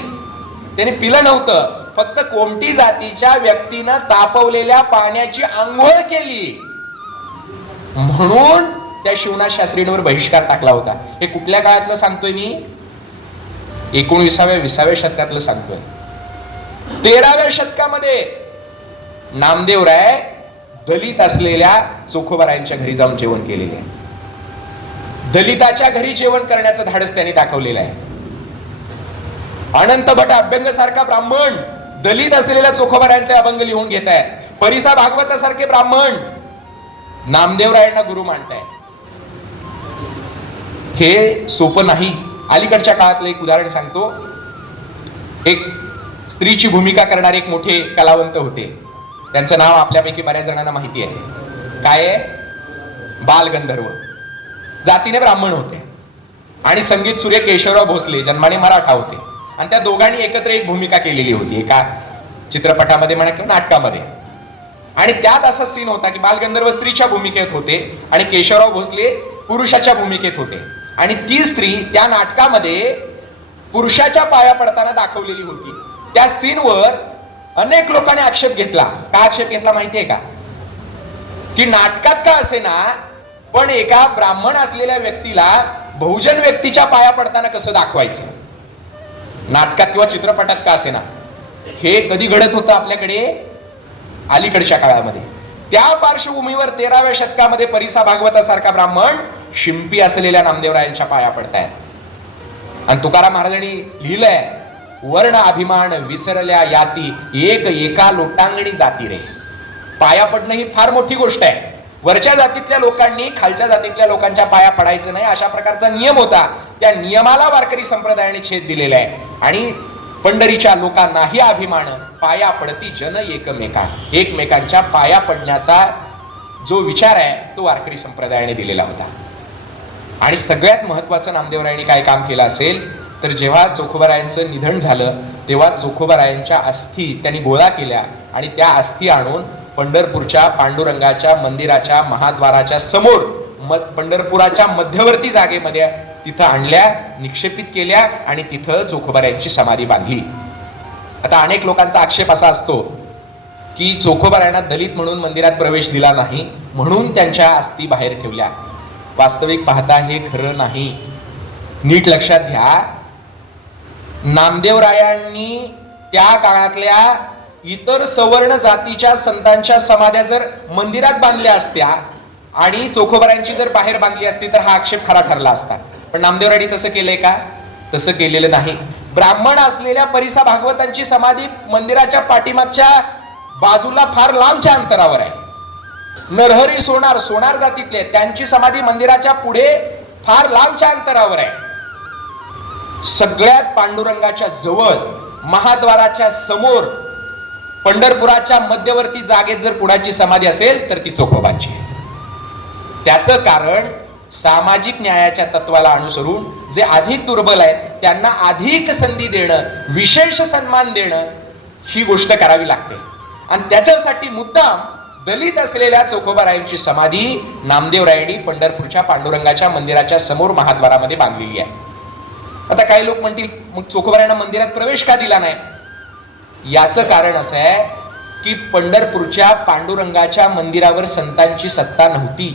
त्याने पिलं नव्हतं, फक्त कोमटी जातीच्या व्यक्तीनं तापवलेल्या पाण्याची आंघोळ केली म्हणून त्या शिवनाथ शास्त्रींवर बहिष्कार टाकला होता. हे कुठल्या काळातलं सांगतोय मी? 19व्या-20व्या शतकातलं सांगतोय. 13व्या शतकामध्ये नामदेवराय दलित असलेल्या चोखोबारायांच्या घरी जाऊन जेवण केलेले आहे. दलिताच्या घरी जेवण करण्याचं धाडस त्यांनी दाखवलेलं आहे. अनंत भट अभ्यंग सारखा ब्राह्मण दलित असलेल्या चोखोबारायांचे अभंग लिहून घेत आहे. परिसा भागवतासारखे ब्राह्मण नामदेवरायांना गुरु मानताय. हे सोपं नाही. अलीकडच्या काळातलं एक उदाहरण सांगतो. एक स्त्रीची भूमिका करणारे एक मोठे कलावंत होते. त्यांचं नाव आपल्यापैकी बऱ्याच जणांना माहिती आहे. काय आहे? बालगंधर्व. जातीने ब्राह्मण होते आणि संगीत सूर्य केशवराव भोसले जन्माने मराठा होते. आणि त्या दोघांनी एकत्र एक भूमिका केलेली होती एका चित्रपटामध्ये म्हणा किंवा नाटकामध्ये. आणि त्यात असा सीन होता की बालगंधर्व स्त्रीच्या भूमिकेत होते आणि केशवराव भोसले पुरुषाच्या भूमिकेत होते. आणि ती स्त्री त्या नाटकामध्ये पुरुषाच्या पाया पडताना दाखवलेली होती. त्या सीनवर अनेक लोकांनी आक्षेप घेतला. का आक्षेप घेतला माहितीये का? की नाटकात का असेना पण एका ब्राह्मण असलेल्या व्यक्तीला बहुजन व्यक्तीच्या पाया पडताना कसं दाखवायचं, नाटकात किंवा चित्रपटात का असेना. हे कधी घडत होतं आपल्याकडे? अलीकडच्या काळामध्ये. त्या पार्श्वभूमीवर 13व्या शतकामध्ये परिसा भागवतासारखा ब्राह्मण शिंपी असलेल्या नामदेवरायांच्या पाया पडतायत. आणि तुकाराम महाराजांनी लिहिलंय, वर्ण अभिमान विसरल्या याती एक एका लोटांगणी जाती रे. पाया पडणं ही फार मोठी गोष्ट आहे. वरच्या जातीतल्या लोकांनी खालच्या जातीतल्या लोकांच्या पाया पडायचं नाही अशा प्रकारचा नियम होता. त्या नियमाला वारकरी संप्रदायाने छेद दिलेला आहे. आणि पंढरीच्या लोकांनाही अभिमान, पाया पडती जन एकमेकांच्या पाया पडण्याचा जो विचार आहे तो वारकरी संप्रदायाने दिलेला होता. आणि सगळ्यात महत्वाचं नामदेवरायांनी काय काम केलं असेल तर जेव्हा चोखोबारायांचं निधन झालं तेव्हा चोखोबारायांच्या अस्थी त्यांनी गोळा केल्या आणि त्या अस्थी आणून पंढरपूरच्या पांडुरंगाच्या मंदिराच्या महाद्वाराच्या समोर पंढरपुराच्या मध्यवर्ती जागेमध्ये तिथं आणल्या, निक्षेपित केल्या आणि तिथं चोखोबारायांची समाधी बांधली. आता अनेक लोकांचा आक्षेप असा असतो की चोखोबारायांना दलित म्हणून मंदिरात प्रवेश दिला नाही म्हणून त्यांच्या अस्थी बाहेर ठेवल्या. वास्तविक पाहता हे खरं नाही. नीट लक्षात घ्या, नामदेवरायांनी त्या काळातल्या इतर सवर्ण जातीच्या संतांच्या समाध्या जर मंदिरात बांधल्या असत्या आणि चोखोबारायांची जर बाहेर बांधली असती तर हा आक्षेप खरा ठरला असता. पण नामदेवरायांनी तसं केलंय का? तसं केलेलं नाही. ब्राह्मण असलेल्या परिसा भागवतांची समाधी मंदिराच्या पाठीमागच्या बाजूला फार लांबच्या अंतरावर आहे. नरहरी सोनार जातीतले त्यांची समाधी मंदिराच्या पुढे फार लांबच्या अंतरावर आहे. सगळ्यात पांडुरंगाच्या जवळ महाद्वाराच्या समोर पंढरपुराच्या मध्यवर्ती जागेत जर कुणाची समाधी असेल तर ती चोखोबांची. त्याचं कारण सामाजिक न्यायाच्या तत्वाला अनुसरून जे अधिक दुर्बल आहेत त्यांना अधिक संधी देणं, विशेष सन्मान देणं ही गोष्ट करावी लागते. आणि त्याच्यासाठी मुद्दाम दलित असलेल्या चोखोबारायांची समाधी नामदेवरायांनी पंढरपूरच्या पांडुरंगाच्या मंदिराच्या समोर महाद्वारामध्ये बांधलेली आहे. आता काही लोक म्हणतील मग चोखोबारायांना मंदिरात प्रवेश का दिला नाही? याचं कारण असं आहे की पंढरपूरच्या पांडुरंगाच्या मंदिरावर संतांची सत्ता नव्हती.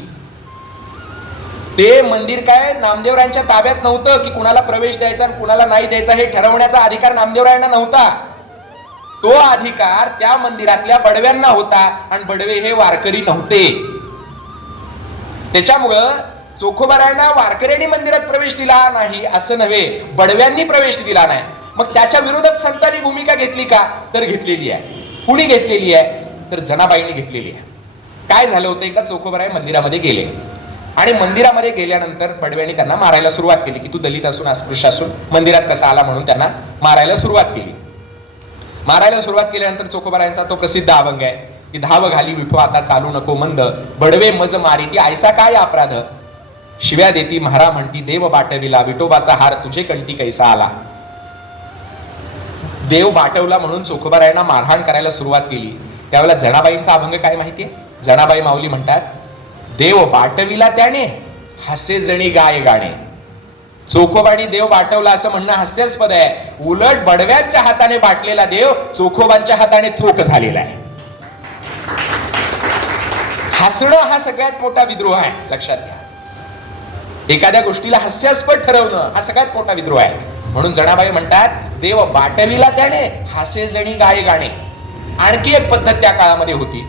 ते मंदिर काय नामदेवरायांच्या ताब्यात नव्हतं की कुणाला प्रवेश द्यायचा आणि कुणाला नाही द्यायचा हे ठरवण्याचा अधिकार नामदेवरायांना नव्हता. तो अधिकार त्या मंदिरातल्या बडव्यांना होता आणि बडवे हे वारकरी नव्हते. त्याच्यामुळं चोखोबारायांना वारकऱ्यांनी मंदिरात प्रवेश दिला नाही असं नव्हे, बडव्यांनी प्रवेश दिला नाही. मग त्याच्या विरोधात संतांनी भूमिका घेतली का? तर घेतलेली आहे. कुणी घेतलेली आहे? तर जनाबाईंनी घेतलेली आहे. काय झालं होतं, एकदा चोखोबाराय मंदिरामध्ये गेले आणि मंदिरामध्ये गेल्यानंतर बडव्यांनी त्यांना मारायला सुरुवात केली की तू दलित असून अस्पृश्य असून मंदिरात कसा आला, म्हणून त्यांना मारायला सुरुवात केली. मारायला सुरुवात केल्यानंतर चोखोबारायांचा तो प्रसिद्ध अभंग आहे की धाव घाली विठो आता चालू नको मंद, बडवे मज मारी ती आयसा काय अपराध, शिव्या देती महारा म्हणती देव बाटविला, विठोबाचा हार तुझे कंठी कैसा आला. देव बाटवला म्हणून चोखोबारायांना मारहाण करायला सुरुवात केली. त्यावेळेला जनाबाईंचा अभंग काय माहितीये? जनाबाई माऊली म्हणतात, देव बाटविला त्याने हसे जणी गाय गाणे. चोखोबानी देव बाटवला असं म्हणणं हास्यास्पद आहे. उलट बडव्यांच्या हाताने बाटलेला देव चोखोबांच्या हाताने चोख झालेला आहे. हसणं हा सगळ्यात मोठा विद्रोह आहे, लक्षात घ्या. एखाद्या गोष्टीला हास्यास्पद ठरवणं हा सगळ्यात मोठा विद्रोह आहे. म्हणून जनाबाई म्हणतात, देव बाटविला त्याने हसे जणी गाय गाणे. आणखी एक पद्धत त्या काळामध्ये होती,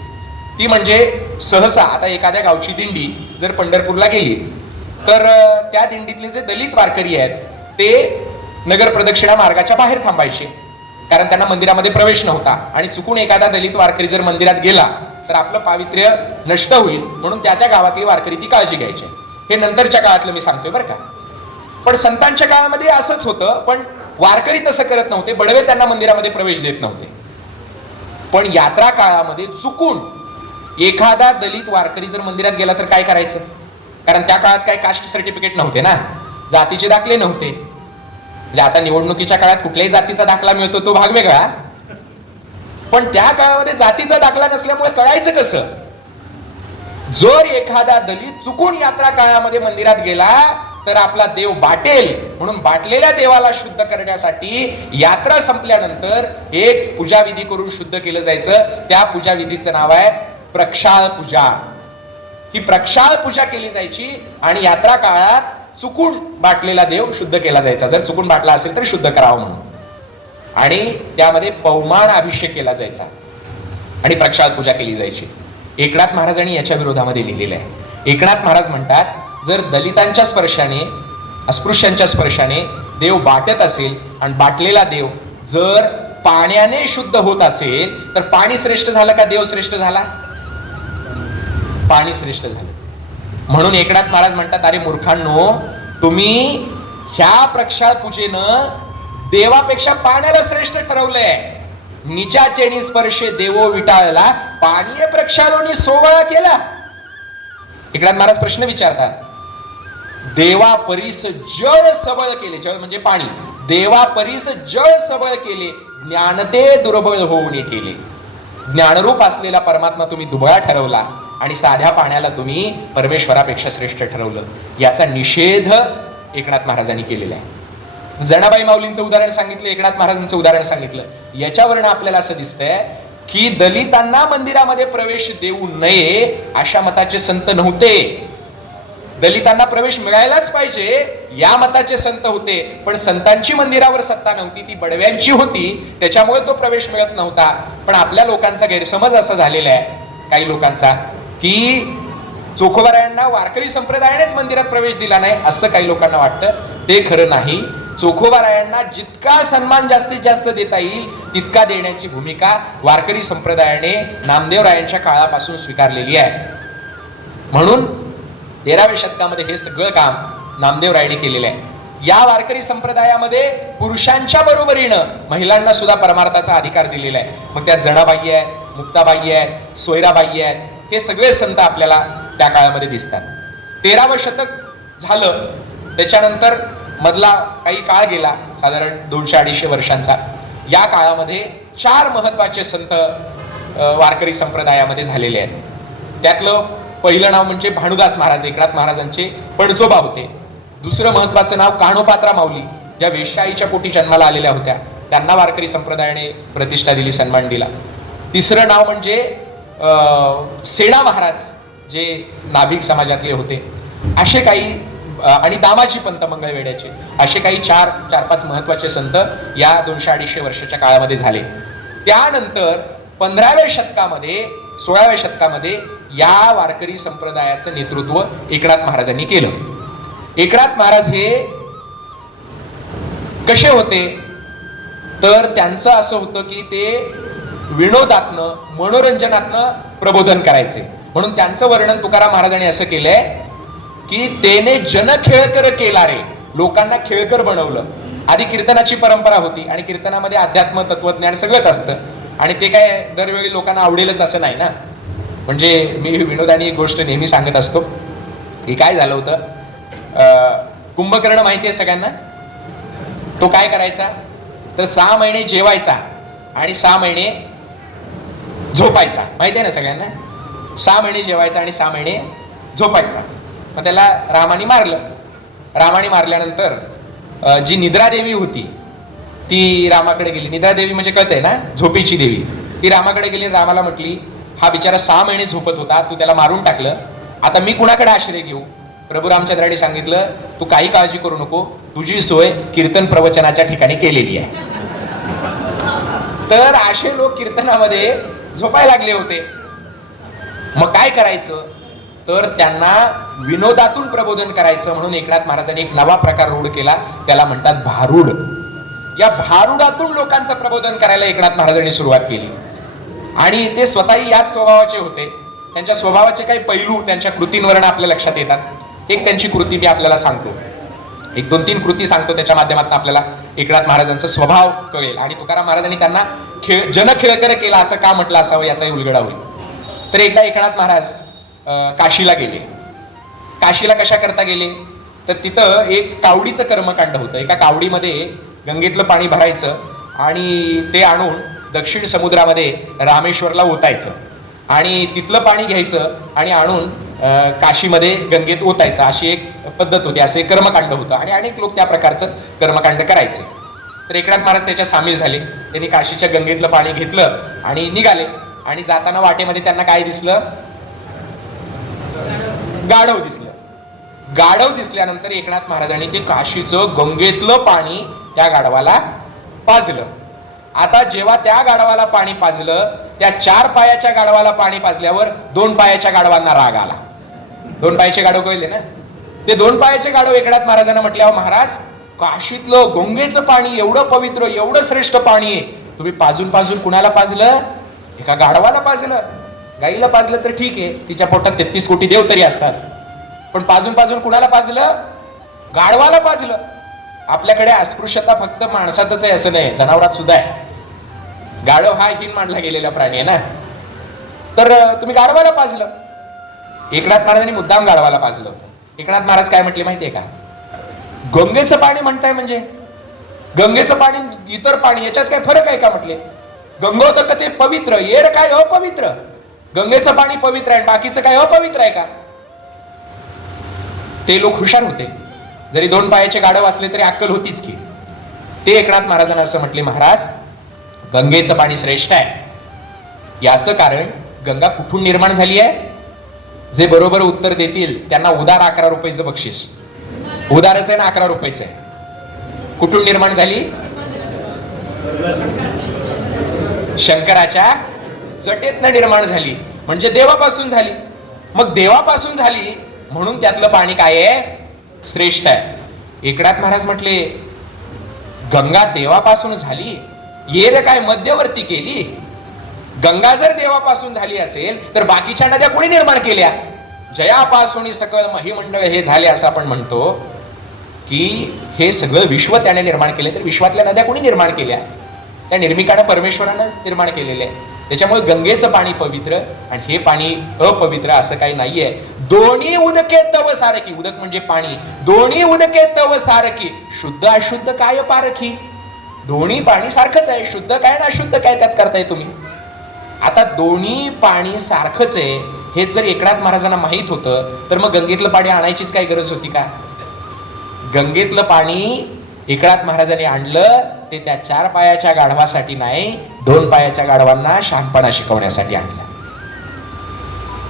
ती म्हणजे सहसा आता एखाद्या गावची दिंडी जर पंढरपूरला गेली तर त्या दिंडीतले जे दलित वारकरी आहेत ते नगर प्रदक्षिणा मार्गाच्या बाहेर थांबायचे, कारण त्यांना मंदिरामध्ये प्रवेश नव्हता. आणि चुकून एखादा दलित वारकरी जर मंदिरात गेला तर आपलं पावित्र्य नष्ट होईल, म्हणून त्या त्या गावातली वारकरी ती काळजी घ्यायची. हे नंतरच्या काळातलं मी सांगतोय बरं का. पण संतांच्या काळामध्ये असंच होतं, पण वारकरी तसं करत नव्हते, बडवे त्यांना मंदिरामध्ये प्रवेश देत नव्हते. पण यात्रा काळामध्ये चुकून एखादा दलित वारकरी जर मंदिरात गेला तर काय करायचं? कारण त्या काळात काय कास्ट सर्टिफिकेट नव्हते ना, जातीचे दाखले नव्हते. म्हणजे आता निवडणुकीच्या काळात कुठल्याही जातीचा दाखला मिळतो तो भाग वेगळा, पण त्या काळामध्ये जातीचा दाखला नसल्यामुळे कळायचं कसं? जर एखादा दलित चुकून यात्रा काळामध्ये मंदिरात गेला तर आपला देव बाटेल, म्हणून बाटलेल्या देवाला शुद्ध करण्यासाठी यात्रा संपल्यानंतर एक पूजा विधी करून शुद्ध केलं जायचं. त्या पूजा विधीचं नाव आहे प्रक्षाळ पूजा. ही प्रक्षाळ पूजा केली जायची आणि यात्रा काळात चुकून बाटलेला देव शुद्ध केला जायचा. जर चुकून बाटला असेल तर शुद्ध करावं म्हणून. आणि त्यामध्ये पवमान अभिषेक केला जायचा आणि प्रक्षाळ पूजा केली जायची. एकनाथ महाराजांनी याच्या विरोधामध्ये लिहिलेलं आहे. एकनाथ महाराज म्हणतात, जर दलितांच्या स्पर्शाने अस्पृश्यांच्या स्पर्शाने देव बाटत असेल आणि बाटलेला देव जर पाण्याने शुद्ध होत असेल तर पाणी श्रेष्ठ झालं का देव श्रेष्ठ झाला? पाणी श्रेष्ठ झालं. म्हणून एकनाथ महाराज म्हणतात, अरे मूर्खांनो, तुम्ही ह्या प्रक्षाळ पूजेनं देवापेक्षा पाण्याला श्रेष्ठ ठरवलंय. निचा चेणी स्पर्शे देवो विटाळला, पाणी प्रक्षाळोनी सोवळा केला. एकनाथ महाराज प्रश्न विचारतात, देवा परीस जळ सबळ केले, जळ म्हणजे पाणी, देवा परीस जळ सबळ केले, ज्ञान ते दुर्बळ होऊन केले. ज्ञानरूप असलेला परमात्मा तुम्ही दुबळा ठरवला आणि साध्या पाण्याला तुम्ही परमेश्वरापेक्षा श्रेष्ठ ठरवलं. याचा निषेध एकनाथ महाराजांनी केलेला आहे. जनाबाई माऊलींचं उदाहरण सांगितलं, एकनाथ महाराजांचं उदाहरण सांगितलं. याच्यावरनं आपल्याला असं दिसतंय की दलितांना मंदिरामध्ये प्रवेश देऊ नये अशा मताचे संत नव्हते. दलितांना प्रवेश मिळायलाच पाहिजे या मताचे संत होते. पण संतांची मंदिरावर सत्ता नव्हती, ती बडव्यांची होती, त्याच्यामुळे तो प्रवेश मिळत नव्हता. पण आपल्या लोकांचा गैरसमज असा झालेला आहे काही लोकांचा की चोखोबारायांना वारकरी संप्रदायानेच मंदिरात प्रवेश दिला नाही असं काही लोकांना वाटतं. ते खरं नाही. चोखोबारायांना जितका सन्मान जास्तीत जास्त देता येईल तितका देण्याची भूमिका वारकरी संप्रदायाने नामदेवरायांच्या काळापासून स्वीकारलेली आहे. म्हणून 13व्या शतकामध्ये हे सगळं काम नामदेवरायांनी केलेलं आहे. या वारकरी संप्रदायामध्ये पुरुषांच्या बरोबरीनं महिलांना सुद्धा परमार्थाचा अधिकार दिलेला आहे. मग त्यात जनाबाई आहेत, मुक्ताबाई आहेत, सोयराबाई आहेत, हे सगळे संत आपल्याला त्या काळामध्ये दिसतात. 13वं शतक झालं, त्याच्यानंतर मधला काही काळ गेला, साधारण 200-250 वर्षांचा. या काळामध्ये 4 महत्वाचे संत वारकरी संप्रदायामध्ये झालेले आहेत. त्यातलं पहिलं नाव म्हणजे भानुदास महाराज, एकनाथ महाराजांचे पणजोबा होते. दुसरं महत्वाचं नाव कान्होपात्रा माऊली, ज्या वेश्याईच्या पोटी जन्माला आलेल्या होत्या, त्यांना वारकरी संप्रदायाने प्रतिष्ठा दिली, सन्मान दिला. तिसरं नाव म्हणजे सेना महाराज, जे नाभिक समाजातले होते. असे काही, आणि दामाजी पंत मंगळवेढ्याचे, असे काही 4-5 महत्वाचे संत या 200-250 वर्षाच्या काळामध्ये झाले. त्यानंतर 15व्या शतकामध्ये 16व्या शतकामध्ये या वारकरी संप्रदायाचं नेतृत्व एकनाथ महाराजांनी केलं. एकनाथ महाराज हे कसे होते तर त्यांचं असं होतं की ते विनोदातनं मनोरंजनातनं प्रबोधन करायचे. म्हणून त्यांचं वर्णन तुकाराम महाराजांनी असं केलंय की तेने जन खेळकर केला रे, लोकांना खेळकर बनवलं. आधी कीर्तनाची परंपरा होती आणि कीर्तनामध्ये अध्यात्म तत्वज्ञान सगळंच असतं आणि ते काय दरवेळी लोकांना आवडेलच असं नाही ना. म्हणजे मी विनोदाने एक गोष्ट नेहमी सांगत असतो की काय झालं होतं, कुंभकर्ण माहिती आहे सगळ्यांना. तो काय करायचा तर 6 महिने जेवायचा आणि 6 महिने झोपायचा. माहिती आहे ना सगळ्यांना. 6 महिने जेवायचा आणि 6 महिने झोपायचा. मग त्याला रामाने मारलं. रामाने मारल्यानंतर जी निद्रादेवी होती ती रामाकडे गेली. निद्रादेवी म्हणजे कळतंय ना, झोपेची देवी. ती रामाकडे गेली. रामाला म्हटली, हा बिचारा 6 महिने झोपत होता, तू त्याला मारून टाकलं, आता मी कुणाकडे आश्रय घेऊ. प्रभू रामचंद्राने सांगितलं, तू काही काळजी करू नको, तुझी सोय कीर्तन प्रवचनाच्या ठिकाणी केलेली आहे. तर असे लोक कीर्तनामध्ये झोपायला लागले होते. मग काय करायचं तर त्यांना विनोदातून प्रबोधन करायचं म्हणून एकनाथ महाराजांनी एक नवा प्रकार रूढ केला, त्याला म्हणतात भारूड. या भारुडातून लोकांचं प्रबोधन करायला एकनाथ महाराजांनी सुरुवात केली. आणि ते स्वतःही याच स्वभावाचे होते. त्यांच्या स्वभावाचे काही पैलू त्यांच्या कृतींवरून आपल्या लक्षात येतात. एक त्यांची कृती मी आपल्याला सांगतो, एक 2-3 कृती सांगतो, त्याच्या माध्यमातून आपल्याला एकनाथ महाराजांचा स्वभाव कळेल आणि तुकाराम महाराजांनी त्यांना जन खेळकर केला असं का म्हटलं असावं याचाही उलगडा होईल. तर एकदा एकनाथ महाराज काशीला गेले. काशीला कशा करता गेले तर तिथं एक कावडीचं कर्मकांड होतं. एका कावडीमध्ये गंगेतलं पाणी भरायचं आणि ते आणून दक्षिण समुद्रामध्ये रामेश्वरला ओतायचं आणि तिथलं पाणी घ्यायचं आणि आणून काशीमध्ये गंगेत ओतायचं, अशी एक पद्धत होती. असे कर्मकांड होतं आणि अनेक लोक त्या प्रकारचं कर्मकांड करायचे. तर एकनाथ महाराज त्याच्यात सामील झाले. त्यांनी काशीच्या गंगेतलं पाणी घेतलं आणि निघाले. आणि जाताना वाटेमध्ये त्यांना काय दिसलं, गाढव दिसलं. गाढव दिसल्यानंतर एकनाथ महाराजांनी ते काशीचं गंगेतलं पाणी त्या गाढवाला पाजलं. आता जेव्हा त्या गाढवाला पाणी पाजलं, त्या 4 पायाच्या गाढवाला पाणी पाजल्यावर 2 पायाच्या गाढवांना राग आला. 2 पायाचे गाढव कळले ना. ते 2 पायाचे गाढव एकनाथ महाराजांना म्हटल्यावर, महाराज काशीतलं गंगेचं पाणी एवढं पवित्र, एवढं श्रेष्ठ पाणी आहे, तुम्ही पाजून पाजून कुणाला पाजलं, एका गाढवाला पाजलं. गाईला पाजलं तर ठीक आहे, तिच्या पोटात 33 कोटी देव तरी असतात, पण पाजून पाजून कुणाला पाजलं, गाढवाला पाजलं. आपल्याकडे अस्पृश्यता फक्त माणसातच आहे असं नाही, जनावरात सुद्धा आहे. गाढव हा हीन मानला गेलेला प्राणी आहे ना. तर तुम्ही गाढवाला पाजलं. एकनाथ महाराजांनी मुद्दाम गाढवाला पाजलं. एकनाथ महाराज काय म्हटले माहितीये का, गंगेचं पाणी म्हणताय म्हणजे गंगेचं पाणी इतर पाणी याच्यात काय फरक आहे का म्हटले. गंगोदक ते पवित्र, येर काय अपवित्र. गंगेचं पाणी पवित्र आहे, बाकीचं काय अपवित्र आहे का. ते लोक हुशार होते, जरी 2 पायाचे गाढव असले तरी अक्कल होतीच की. ते एकनाथ महाराजांना असं म्हटले, महाराज गंगेचं पाणी श्रेष्ठ आहे. याचं कारण गंगा कुठून निर्माण झाली आहे. जे बरोबर उत्तर देतील त्यांना उदार 11 रुपयाचं बक्षीस. उदारच आहे ना, 11 रुपयाचं आहे. कुठून निर्माण झाली, शंकराच्या जटेतनं निर्माण झाली, म्हणजे देवापासून झाली. मग देवापासून झाली म्हणून त्यातलं पाणी काय आहे, श्रेष्ठ आहे. एकनाथ महाराज म्हटले, गंगा देवापासून झाली, येर काय मध्यवर्ती केली. गंगा जर देवापासून झाली असेल तर बाकीच्या नद्या कोणी निर्माण केल्या. जयापासून सकळ महिमंडळ हे झाले असं आपण म्हणतो की हे सगळं विश्व त्याने निर्माण केले, तर विश्वातल्या नद्या कोणी निर्माण केल्या, त्या निर्मिकानं परमेश्वरानं निर्माण केलेले आहे. त्याच्यामुळे गंगेचं पाणी पवित्र आणि हे पाणी अपवित्र असं काही नाहीये. दोन्ही उदके तव सारखी, उदक म्हणजे पाणी, दोन्ही उदके तव सारखी, शुद्ध अशुद्ध काय पारखी. दोन्ही पाणी सारखंच आहे, शुद्ध काय ना अशुद्ध काय त्यात करताय तुम्ही. आता दोन्ही पाणी सारखंच आहे हे जर एकनाथ महाराजांना माहित होतं तर मग गंगेतलं पाणी आणायचीच काय गरज होती का. गंगेतलं पाणी एकनाथ महाराजांनी आणलं ते त्या 4 पायाच्या गाढवासाठी नाही, 2 पायाच्या गाढवांना शहाणपणा शिकवण्यासाठी आणलं.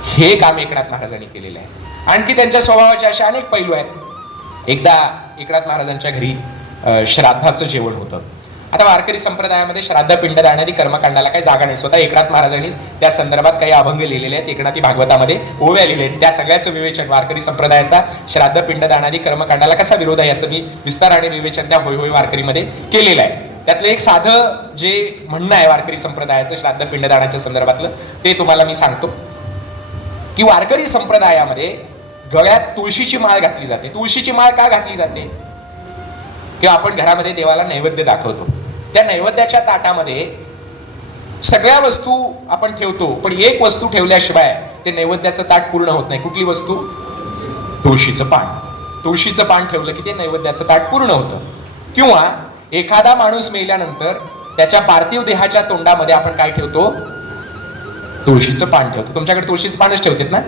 हे काम एकनाथ महाराजांनी केलेलं आहे. आणखी त्यांच्या स्वभावाचे असे अनेक पैलू आहेत. एकदा एकनाथ महाराजांच्या घरी श्राद्धाचं जेवण होतं आता वारकरी संप्रदायामध्ये श्राद्ध पिंडदान आदी कर्मकांडाला काही जागा नाही. स्वतः एकनाथ महाराजांनी त्या संदर्भात काही अभंग लिहिलेले आहेत, एकनाथी भागवतामध्ये ओव्या लिहिलेल्या आहेत. त्या सगळ्याचं विवेचन वारकरी संप्रदायाचा श्राद्ध पिंडदान आदी कर्मकांडाला कसा विरोध आहे याचं मी विस्तार आणि विवेचन त्या होय होय वारकरीमध्ये केलेलं आहे. त्यातलं एक साधं जे म्हणणं आहे वारकरी संप्रदायाचं श्राद्ध पिंडदानाच्या संदर्भातलं ते तुम्हाला मी सांगतो की वारकरी संप्रदायामध्ये गळ्यात तुळशीची माळ घातली जाते. तुळशीची माळ का घातली जाते? किंवा आपण घरामध्ये देवाला नैवेद्य दाखवतो, त्या नैवेद्याच्या ताटामध्ये सगळ्या वस्तू आपण ठेवतो, पण एक वस्तू ठेवल्याशिवाय ते नैवेद्याचं ताट पूर्ण होत नाही. कुठली वस्तू? तुळशीचं पान. तुळशीचं पान ठेवलं की ते नैवेद्याचं ताट पूर्ण होतं. किंवा एखादा माणूस मेल्यानंतर त्याच्या पार्थिव देहाच्या तोंडामध्ये आपण काय ठेवतो? तुळशीचं पान ठेवतो. तुमच्याकडे तुळशीचं पानच ठेवतात ना?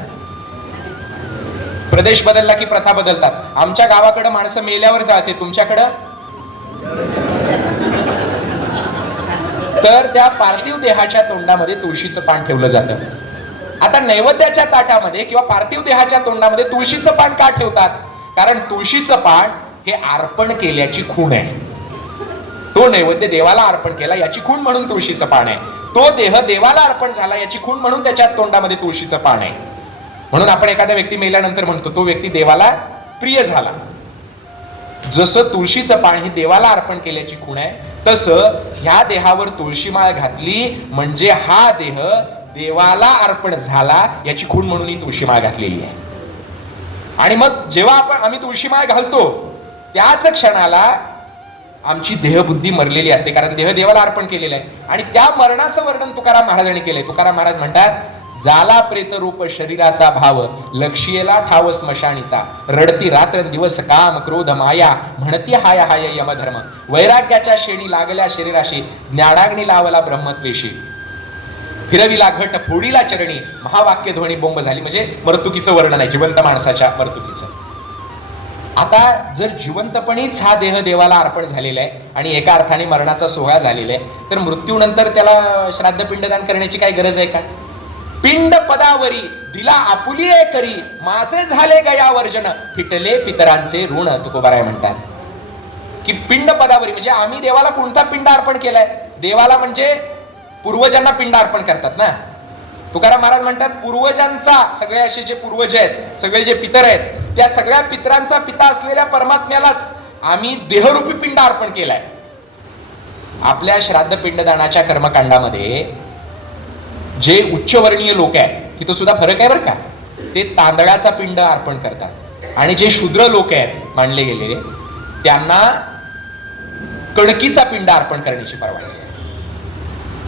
प्रदेश बदलला की प्रथा बदलतात. आमच्या गावाकडे माणसं मेल्यावर जाते, तुमच्याकडं तर त्या पार्थिव देहाच्या तोंडामध्ये तुळशीचं पान ठेवलं जातं. आता नैवेद्याच्या ताटामध्ये किंवा पार्थिव देहाच्या तोंडामध्ये तुळशीचं पान का ठेवतात? कारण तुळशीचं पान हे अर्पण केल्याची खूण आहे. तो नैवेद्य देवाला अर्पण केला याची खूण म्हणून तुळशीचं पान आहे. तो देह देवाला अर्पण झाला याची खूण म्हणून त्याच्या तोंडामध्ये तुळशीचं पान आहे. म्हणून आपण एखादा व्यक्ती मेल्यानंतर म्हणतो तो व्यक्ती देवाला प्रिय झाला. जसं तुळशीचं पान हे देवाला अर्पण केल्याची खूण आहे, तसं ह्या देहावर तुळशी माळ घातली म्हणजे हा देह देवाला अर्पण झाला याची खूण म्हणून ही तुळशी माळ घातलेली आहे. आणि मग जेव्हा आम्ही तुळशी माळ घालतो त्याच क्षणाला आमची देहबुद्धी मरलेली असते, कारण देह देवाला अर्पण केलेला आहे. आणि त्या मरणाचं वर्णन तुकाराम महाराजांनी केलंय. तुकाराम महाराज म्हणतात, झाला प्रेतरूप शरीराचा भाव, लक्षियेला ठाव स्मशानीचा, रडती रात्र दिवस काम क्रोध माया, म्हणती हाय हाय यमधर्म, वैराग्याच्या शेणी लागल्या शरीराशी, ज्ञानाग्नी लावला ब्रह्मत्वेशी, फिरविला घट फोडीला चरणी, महावाक्य ध्वनी बोंब झाली. म्हणजे मर्तुकीचं वर्णन आहे, जिवंत माणसाच्या मर्तुकीचं. आता जर जिवंतपणीच हा देह देवाला अर्पण झालेला आहे आणि एका अर्थाने मरणाचा सोहळा झालेला आहे, तर मृत्यूनंतर त्याला श्राद्ध पिंडदान करण्याची काय गरज आहे का? पिंड पदावरी दिला आपुलिये करी, माझे झाले गया वर्जन, फिटले पितरांचे ऋण. तुकोबाराय म्हणतात की पिंड पदावरी म्हणजे आम्ही देवाला कोणता पिंड अर्पण केलाय? देवाला म्हणजे पूर्वजांना पिंड अर्पण करतात ना. तुकाराम महाराज म्हणतात पूर्वजांचा, सगळे असे जे पूर्वज आहेत, सगळे जे पितर आहेत, त्या सगळ्या पितरांचा पिता असलेल्या परमात्म्यालाच आम्ही देहरूपी पिंड अर्पण केलाय. आपल्या श्राद्ध पिंडदानाच्या कर्मकांडामध्ये जे उच्चवर्णीय लोक आहेत तिथं सुद्धा फरक आहे बरं का. ते तांदळाचा पिंड अर्पण करतात आणि जे शूद्र लोक आहेत मानले गेलेले त्यांना कणकीचा पिंड अर्पण करण्याची परवानगी आहे.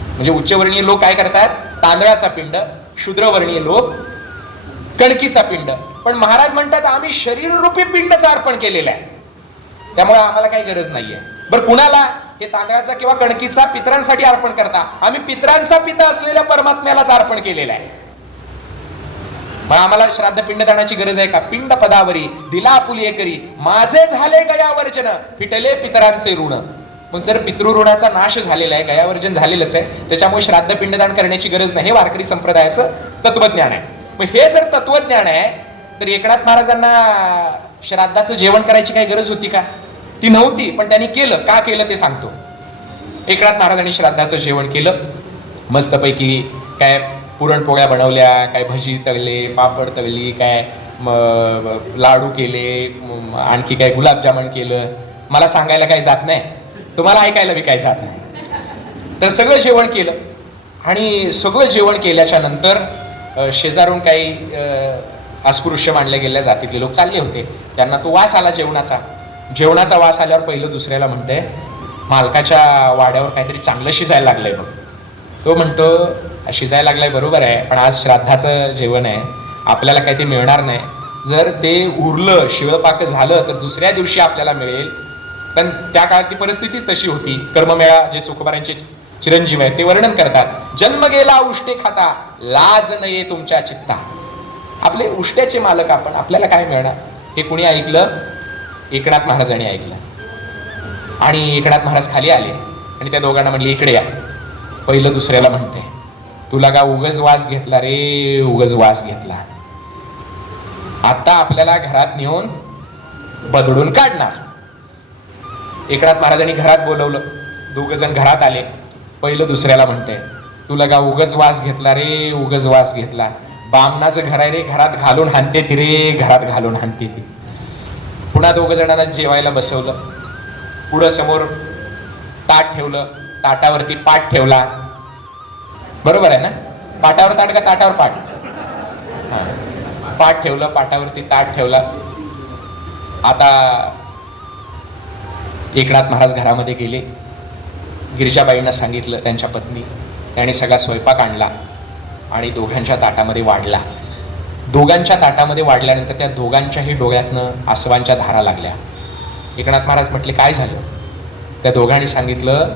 म्हणजे उच्चवर्णीय लोक काय करतात? तांदळाचा पिंड, शूद्रवर्णीय लोक कणकीचा पिंड. पण महाराज म्हणतात आम्ही शरीररूपी पिंडचं अर्पण केलेलं आहे, त्यामुळे आम्हाला काही गरज नाहीये. बरं कुणाला? हे तांदळाचा किंवा कणकीचा पितरांसाठी अर्पण करता. आम्ही पितरांचा पिता असलेल्या परमात्म्यालाच अर्पण केलेला आहे. मग आम्हाला श्राद्ध पिंडदानाची गरज आहे का? पिंड पदावरी दिला आपुलिये करी, माझे झाले गयावर्जन, फिटले पितरांचे ऋण. मग जर पितृऋणाचा नाश झालेला आहे, गयावर्जन झालेलंच आहे, त्याच्यामुळे श्राद्ध पिंडदान करण्याची गरज नाही. हे वारकरी संप्रदायाचं तत्वज्ञान आहे. मग हे जर तत्वज्ञान आहे तर एकनाथ महाराजांना श्राद्धाचं जेवण करायची काही गरज होती का? ती नव्हती. पण त्यांनी केलं. का केलं ते सांगतो. एकनाथ महाराजांनी श्राद्धाचं जेवण केलं. मस्तपैकी काय पुरणपोळ्या बनवल्या, काय भजी तळले, पापड तळली, काय लाडू केले, आणखी काय गुलाबजामुन केलं. मला सांगायला काही जात नाही, तुम्हाला ऐकायला बी काही जात नाही. तर सगळं जेवण केलं आणि सगळं जेवण केल्याच्या नंतर शेजारून काही अस्पृश्य मानल्या गेलेल्या जातीतले लोक चालले होते. त्यांना तो वास आला जेवणाचा वास आल्यावर पहिलं दुसऱ्याला म्हणते, मालकाच्या वाड्यावर काहीतरी चांगलं शिजायला लागलंय बघ. तो म्हणतो शिजायला लागलाय बरोबर आहे, पण आज श्राद्धाचं जेवण आहे, आपल्याला काही ते मिळणार नाही. जर ते उरलं, शिळपाक झालं तर दुसऱ्या दिवशी आपल्याला मिळेल. पण त्या काळातली परिस्थितीच तशी होती. कर्ममेळा जे चोखोबारांचे चिरंजीव आहेत ते वर्णन करतात, जन्म गेला उष्टे खाता, लाज नये तुमच्या चित्ता. आपले उष्ट्याचे मालक आपण, आपल्याला काय मिळणार? हे कुणी ऐकलं? एकनाथ महाराजांनी ऐकलं. आणि एकनाथ महाराज खाली आले आणि त्या दोघांना म्हणले, इकडे या. पहिलं दुसऱ्याला म्हणते, तुला का उगज वास घेतला रे, उगज वास घेतला. आता आपल्याला घरात नेऊन बदडून काढणार. एकनाथ महाराजांनी घरात बोलवलं. दोघं जण घरात आले. पहिलं दुसऱ्याला म्हणते, तुला का उगच वास घेतला रे, उगच वास घेतला. बामणाचं घर आहे रे, घरात घालून हाणते ती रे, घरात घालून हाणते ती. पुन्हा दोघं जणांना जेवायला बसवलं. पुढं समोर ताट ठेवलं, ताटावरती पाट ठेवला. बरोबर आहे ना? पाटावर ताट का ताटावर पाट? पाट ठेवलं, पाटावरती ताट ठेवला. आता एकनाथ महाराज घरामध्ये गेले. गिरिजाबाईंना सांगितलं, त्यांच्या पत्नी, त्याने सगळा स्वयंपाक आणला आणि दोघांच्या ताटामध्ये वाढला. दोघांच्या ताटामध्ये वाढल्यानंतर त्या दोघांच्याही डोळ्यातनं आसवांच्या धारा लागल्या. एकनाथ महाराज म्हटले, काय झालं? त्या दोघांनी सांगितलं,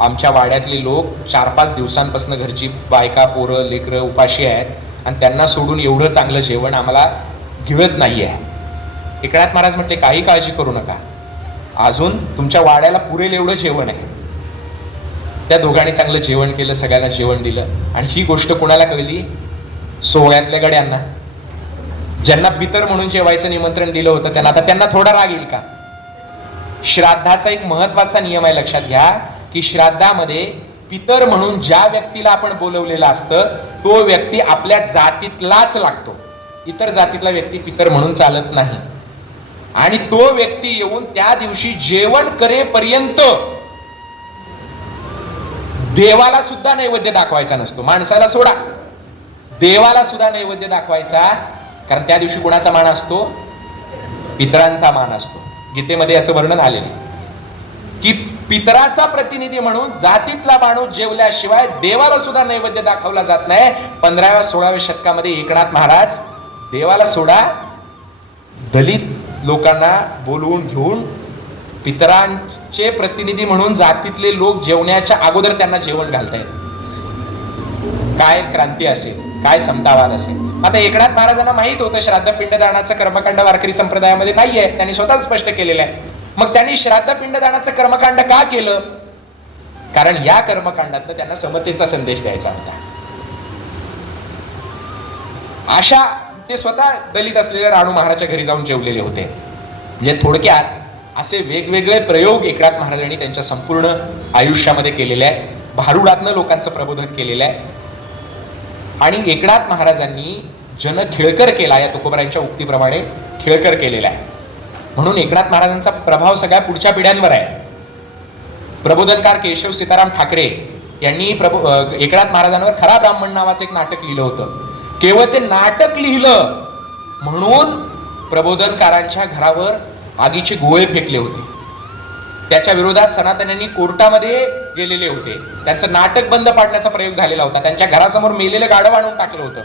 आमच्या वाड्यातले लोक 4-5 दिवसांपासून घरची बायका, पोरं, लेकरं उपाशी आहेत आणि त्यांना सोडून एवढं चांगलं जेवण आम्हाला गिळत नाही आहे. एकनाथ महाराज म्हटले, काही काळजी करू नका, अजून तुमच्या वाड्याला पुरेल एवढं जेवण आहे. त्या दोघांनी चांगलं जेवण केलं, सगळ्यांना जेवण दिलं. आणि ही गोष्ट कोणाला कळली? सोहळ्यातल्या गड्यांना, ज्यांना पितर म्हणून जेवायचं निमंत्रण दिलं होतं त्यांना. आता त्यांना थोडा राग येईल का? श्राद्धाचा एक महत्वाचा नियम आहे, लक्षात घ्या, की श्राद्धामध्ये पितर म्हणून ज्या व्यक्तीला आपण बोलवलेलं असतं तो व्यक्ती आपल्या जातीतलाच लागतो. इतर जातीतला व्यक्ती पितर म्हणून चालत नाही. आणि तो व्यक्ती येऊन त्या दिवशी जेवण करेपर्यंत देवाला सुद्धा नैवेद्य दाखवायचा नसतो. माणसाला सोडा, देवाला सुद्धा नैवेद्य दाखवायचा, कारण त्या दिवशी कुणाचा मान असतो? पितरांचा मान असतो. गीतेमध्ये याचं वर्णन आलेलं की पितराचा प्रतिनिधी म्हणून जातीतला माणूस जेवल्याशिवाय देवाला सुद्धा नैवेद्य दाखवला जात नाही. 15व्या-16व्या शतकामध्ये एकनाथ महाराज देवाला सोडा, दलित लोकांना बोलवून घेऊन पितरांचे प्रतिनिधी म्हणून जातीतले लोक जेवण्याच्या अगोदर त्यांना जेवण घालतायत. काय क्रांती असेल, काय समतावाद असेल. आता एकनाथ महाराजांना माहित होतं श्राद्ध पिंडदानाचं कर्मकांड वारकरी संप्रदायामध्ये नाहीये, त्यांनी स्वतः स्पष्ट केलेलं आहे. मग त्यांनी श्राद्ध पिंडदानाचं कर्मकांड का केलं? कारण या कर्मकांडातनं त्यांना समतेचा संदेश द्यायचा होता. अशा ते स्वतः दलित असलेल्या राणू महाराजच्या घरी जाऊन जेवलेले होते. म्हणजे थोडक्यात असे वेगवेगळे प्रयोग एकनाथ महाराजांनी त्यांच्या संपूर्ण आयुष्यामध्ये केलेले आहेत. भारुडातनं लोकांचं प्रबोधन केलेलं आहे. आणि एकनाथ महाराजांनी जन खेळकर केला, या तुकोबरायांच्या उक्तीप्रमाणे खेळकर केलेला आहे. म्हणून एकनाथ महाराजांचा प्रभाव सगळ्या पुढच्या पिढ्यांवर आहे. प्रबोधनकार केशव सीताराम ठाकरे यांनी एकनाथ महाराजांवर खरा ब्राह्मण नावाचं एक नाटक लिहिलं होतं. केवळ ते नाटक लिहिलं म्हणून प्रबोधनकारांच्या घरावर आगीचे गोळे फेकले होते. त्याच्या विरोधात सनातन्यांनी कोर्टामध्ये गेलेले होते. त्यांचं नाटक बंद पाडण्याचा प्रयोग झालेला होता. त्यांच्या घरासमोर मेलेलं गाढव आणून टाकलं होतं.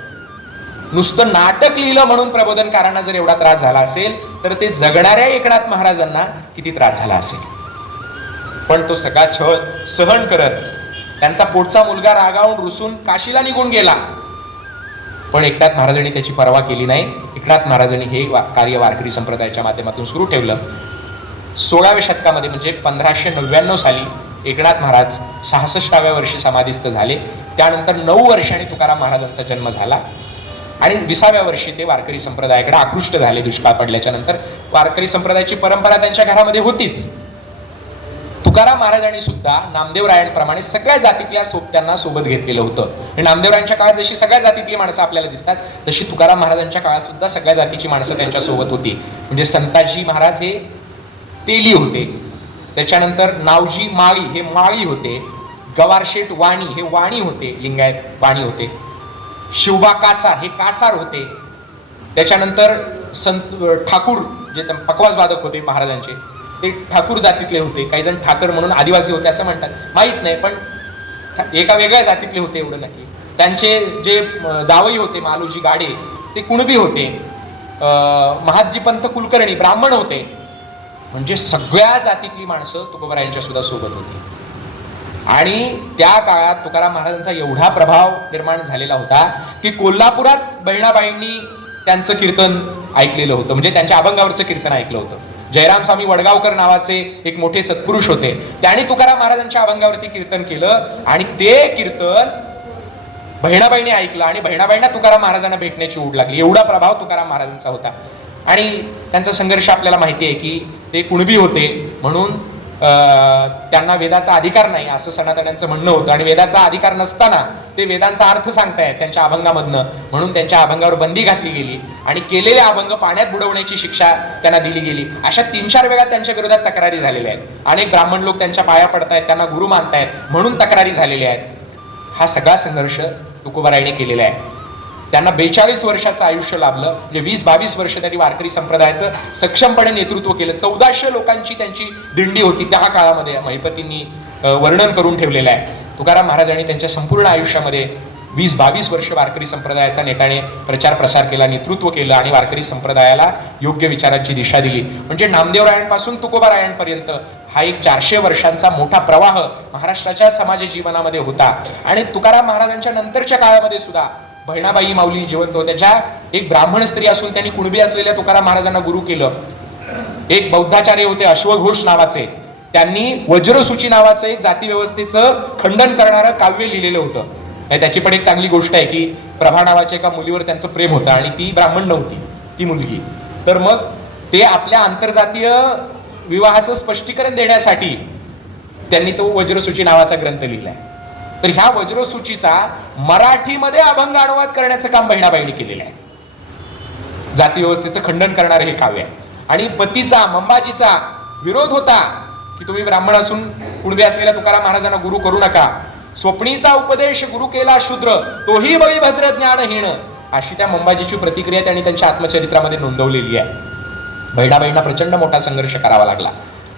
नुसतं नाटक लिहिलं म्हणून प्रबोधनकारांना जर एवढा त्रास झाला असेल तर ते जगणाऱ्या एकनाथ महाराजांना किती त्रास झाला असेल. पण तो सगळा छळ सहन करत त्यांचा पोटचा मुलगा रागावून रुसून काशीला निघून गेला, पण एकनाथ महाराजांनी त्याची पर्वा केली नाही. एकनाथ महाराजांनी हे कार्य वारकरी संप्रदायाच्या माध्यमातून सुरू ठेवलं. 16व्या शतकामध्ये म्हणजे 1599 साली एकनाथ महाराज 66व्या वर्षी समाधीस्थ झाले. त्यानंतर 9 वर्षांनी तुकाराम महाराजांचा जन्म झाला आणि 20व्या वर्षी ते वारकरी संप्रदायाकडे आकृष्ट झाले. दुष्काळ पडल्याच्या नंतर वारकरी संप्रदायाची परंपरा त्यांच्या घरामध्ये होतीच. तुकाराम महाराजांनी सुद्धा नामदेवरायांप्रमाणे सगळ्या जातीतल्या सोबत्यांना सोबत घेतलेलं होतं. नामदेवरायांच्या काळात जशी सगळ्या जातीतली माणसं आपल्याला दिसतात तशी तुकाराम महाराजांच्या काळात सुद्धा सगळ्या जातीची माणसं त्यांच्या सोबत होती. म्हणजे संताजी महाराज हे तेली होते, त्याच्यानंतर नावजी माळी हे माळी होते, गवारशेठ वाणी हे वाणी होते, लिंगायत वाणी होते, शिवबा कासार हे कासार होते, त्याच्यानंतर संत ठाकूर जे पकवाज वादक होते महाराजांचे ते ठाकूर जातीतले होते. काही जण ठाकर म्हणून आदिवासी होते असं म्हणतात, माहित नाही, पण एका वेगळ्या जातीतले होते एवढं नक्की. त्यांचे जे जावई होते मालोजी गाडे ते कुणबी होते. महादजी पंत कुलकर्णी ब्राह्मण होते. म्हणजे सगळ्या जातीतली माणसं तुकोबरायांच्या सुद्धा सोबत होती. आणि त्या काळात तुकाराम महाराजांचा एवढा प्रभाव निर्माण झालेला होता की कोल्हापुरात बहिणाबाईंनी त्यांचं कीर्तन ऐकलेलं होतं, म्हणजे त्यांच्या अभंगावरचं कीर्तन ऐकलं होतं. जयराम स्वामी वडगावकर नावाचे एक मोठे सत्पुरुष होते, त्यांनी तुकाराम महाराजांच्या अभंगावरती कीर्तन केलं आणि ते कीर्तन बहिणाबाईंनी ऐकलं आणि बहिणाबाईंना तुकाराम महाराजांना भेटण्याची ओढ लागली. एवढा प्रभाव तुकाराम महाराजांचा होता. आणि त्यांचा संघर्ष आपल्याला माहिती आहे की ते कुणबी होते म्हणून त्यांना वेदाचा अधिकार नाही असं सनातन्यांचं म्हणणं होतं, आणि वेदाचा अधिकार नसताना ते वेदांचा अर्थ सांगतायत त्यांच्या अभंगामधनं, म्हणून त्यांच्या अभंगावर बंदी घातली गेली आणि केलेले अभंग पाण्यात बुडवण्याची शिक्षा त्यांना दिली गेली. अशा 3-4 वेळा त्यांच्या विरोधात तक्रारी झालेल्या आहेत. अनेक ब्राह्मण लोक त्यांच्या पाया पडतायत, त्यांना गुरु मानतायत म्हणून तक्रारी झालेल्या आहेत. हा सगळा संघर्ष तुकोबारायांनी केलेला आहे. त्यांना 42 वर्षाचं आयुष्य लाभलं, म्हणजे 20-22 वर्ष त्यांनी वारकरी संप्रदायाचं सक्षमपणे नेतृत्व केलं. 1400 लोकांची त्यांची दिंडी होती त्या काळामध्ये, महिपतींनी वर्णन करून ठेवलेलं आहे. तुकाराम महाराजांनी त्यांच्या संपूर्ण आयुष्यामध्ये 20-22 वर्ष वारकरी संप्रदायाचा नेटाने प्रचार प्रसार केला, नेतृत्व केलं आणि वारकरी संप्रदायाला योग्य विचारांची दिशा दिली. म्हणजे नामदेवरायांपासून तुकोबारायांपर्यंत हा एक 400 वर्षांचा मोठा प्रवाह महाराष्ट्राच्या समाज जीवनामध्ये होता. आणि तुकाराम महाराजांच्या नंतरच्या काळामध्ये सुद्धा बहिणाबाई माऊली जिवंत होत्या, ज्या एक ब्राह्मण स्त्री असून त्यांनी कुणबी असलेल्या तुकाराम महाराजांना गुरु केलं. एक बौद्धाचार्य होते अश्वघोष नावाचे, त्यांनी वज्रसूची नावाचं एक जाती व्यवस्थेचं खंडन करणारं काव्य लिहिलेलं होतं. त्याची पण एक चांगली गोष्ट आहे की प्रभा नावाच्या एका मुलीवर त्यांचं प्रेम होतं आणि ती ब्राह्मण नव्हती ती मुलगी. तर मग ते आपल्या आंतरजातीय विवाहाचं स्पष्टीकरण देण्यासाठी त्यांनी तो वज्रसूची नावाचा ग्रंथ लिहिलाय. तर ह्या वज्रसूचीचा मराठीमध्ये अभंग अनुवाद करण्याचं काम बहिणाबाईंनी केलेलं आहे. जाती व्यवस्थेचं खंडन करणारं हे काव्य आहे. आणि पतीचा मंबाजीचा विरोध होता की तुम्ही ब्राह्मण असून कुणबी असलेल्या तुकाराम महाराजांना गुरु करू नका. स्वप्नीचा उपदेश गुरु केला शूद्र, तोही बळीभद्र ज्ञानहीन, अशी त्या मंबाजीची प्रतिक्रिया त्यांनी त्यांच्या आत्मचरित्रामध्ये नोंदवलेली आहे. बहिणाबाईंना प्रचंड मोठा संघर्ष करावा लागला,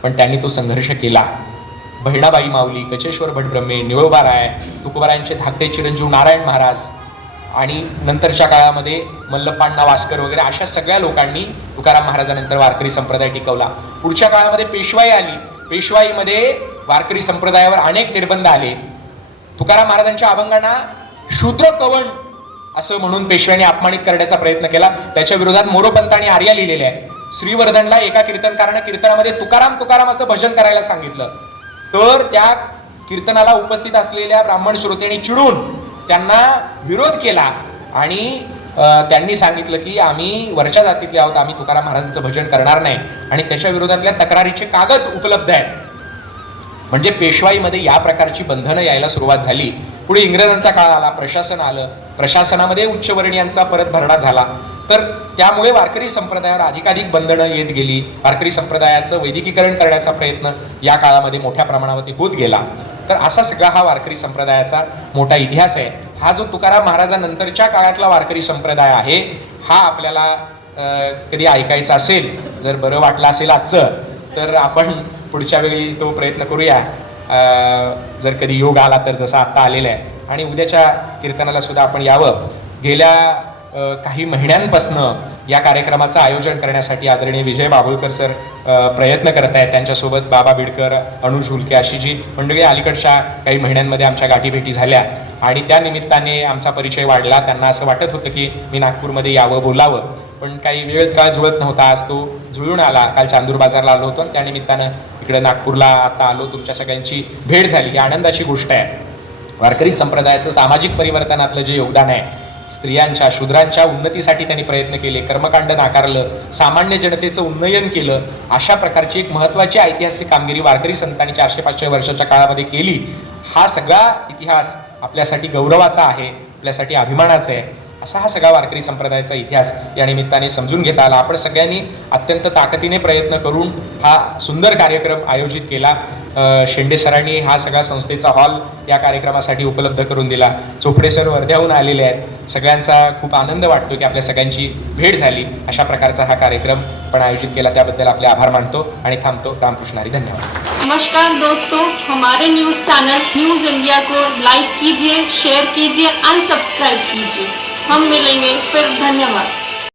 पण त्यांनी तो संघर्ष केला. बहिणाबाई माऊली, कचेश्वर भटब्रह्मे, निळोबाराय, तुकोबारायांचे धाकटे चिरंजीव नारायण महाराज आणि नंतरच्या काळामध्ये मल्लप्पाण्णा वास्कर वगैरे अशा सगळ्या लोकांनी तुकाराम महाराजांनंतर वारकरी संप्रदाय टिकवला. पुढच्या काळामध्ये पेशवाई आली. पेशवाईमध्ये वारकरी संप्रदायावर अनेक निर्बंध आले. तुकाराम महाराजांच्या अभंगांना शूद्र कवण असं म्हणून पेशव्यांनी अपमानित करण्याचा प्रयत्न केला. त्याच्या विरोधात मोरोपंतांनी आर्या लिहिलेले आहे. श्रीवर्धनला एका कीर्तनकाराने कीर्तनामध्ये तुकाराम तुकाराम असं भजन करायला सांगितलं, तर त्या कीर्तनाला उपस्थित असलेल्या ब्राह्मण श्रोत्यांनी चिडून त्यांना विरोध केला आणि त्यांनी सांगितलं की आम्ही वरच्या जातीतले आहोत, आम्ही तुकाराम महाराजांचं भजन करणार नाही. आणि त्याच्या विरोधातल्या तक्रारीचे कागद उपलब्ध आहेत. म्हणजे पेशवाईमध्ये या प्रकारची बंधनं यायला सुरुवात झाली. पुढे इंग्रजांचा काळ आला, प्रशासन आलं, प्रशासनामध्ये उच्चवर्णीयांचा परत भरणा झाला. तर त्यामुळे वारकरी संप्रदायावर अधिकाधिक बंधनं येत गेली. वारकरी संप्रदायाचं वैदिकीकरण करण्याचा प्रयत्न या काळामध्ये मोठ्या प्रमाणावरती होत गेला. तर असा सगळा हा वारकरी संप्रदायाचा मोठा इतिहास आहे. हा जो तुकाराम महाराजांनंतरच्या काळातला वारकरी संप्रदाय आहे, हा आपल्याला कधी ऐकायचा असेल, जर बरं वाटलं असेल आजचं, तर आपण पुढच्या वेळी तो प्रयत्न करूया. जर कधी योग आला तर, जसा आत्ता आलेला आहे. आणि उद्याच्या कीर्तनाला सुद्धा आपण यावं. गेल्या काही महिन्यांपासनं या कार्यक्रमाचं आयोजन करण्यासाठी आदरणीय विजय बाभुळकर सर प्रयत्न करत आहेत. त्यांच्यासोबत बाबा बिडकर, अनुज हुलके अशी जी मंडळी अलीकडच्या काही महिन्यांमध्ये आमच्या गाठीभेटी झाल्या आणि त्या निमित्ताने आमचा परिचय वाढला. त्यांना असं वाटत होतं की मी नागपूरमध्ये यावं, बोलावं, पण काही वेळ काळ जुळत नव्हता. आज तो जुळून आला. काल चांदूर बाजारला आलो होतो आणि त्यानिमित्तानं इकडे नागपूरला आता आलो. तुमच्या सगळ्यांची भेट झाली, ही आनंदाची गोष्ट आहे. वारकरी संप्रदायाचं सामाजिक परिवर्तनातलं जे योगदान आहे, स्त्रियांच्या, शूद्रांच्या उन्नतीसाठी त्यांनी प्रयत्न केले, कर्मकांड नाकारलं, सामान्य जनतेचं उन्नयन केलं. अशा प्रकारची एक महत्त्वाची ऐतिहासिक कामगिरी वारकरी संतांनी 400-500 वर्षाच्या काळामध्ये केली. हा सगळा इतिहास आपल्यासाठी गौरवाचा आहे, आपल्यासाठी अभिमानाचा आहे. असा हा सगळा वारकरी संप्रदायाचा इतिहास या निमित्ताने समजून घेता आला. आपण सगळ्यांनी अत्यंत ताकदीने प्रयत्न करून हा सुंदर कार्यक्रम आयोजित केला. शेंडे सरांनी हा सगळा संस्थेचा हॉल या कार्यक्रमासाठी उपलब्ध करून दिला. चोपडे सर वर्ध्याहून आलेले आहेत. सगळ्यांचा खूप आनंद वाटतो की आपल्या सगळ्यांची भेट झाली. अशा प्रकारचा हा कार्यक्रम आपण आयोजित केला, त्याबद्दल आपले आभार मानतो आणि थांबतो. रामकृष्ण हरी. धन्यवाद. नमस्कार दोस्तों, हमारे न्यूज़ चैनल न्यूज़ इंडिया को लाइक कीजिए, शेयर कीजिए, अनसब्सक्राइब कीजिए. हम मिलेंगे फिर. धन्यवाद.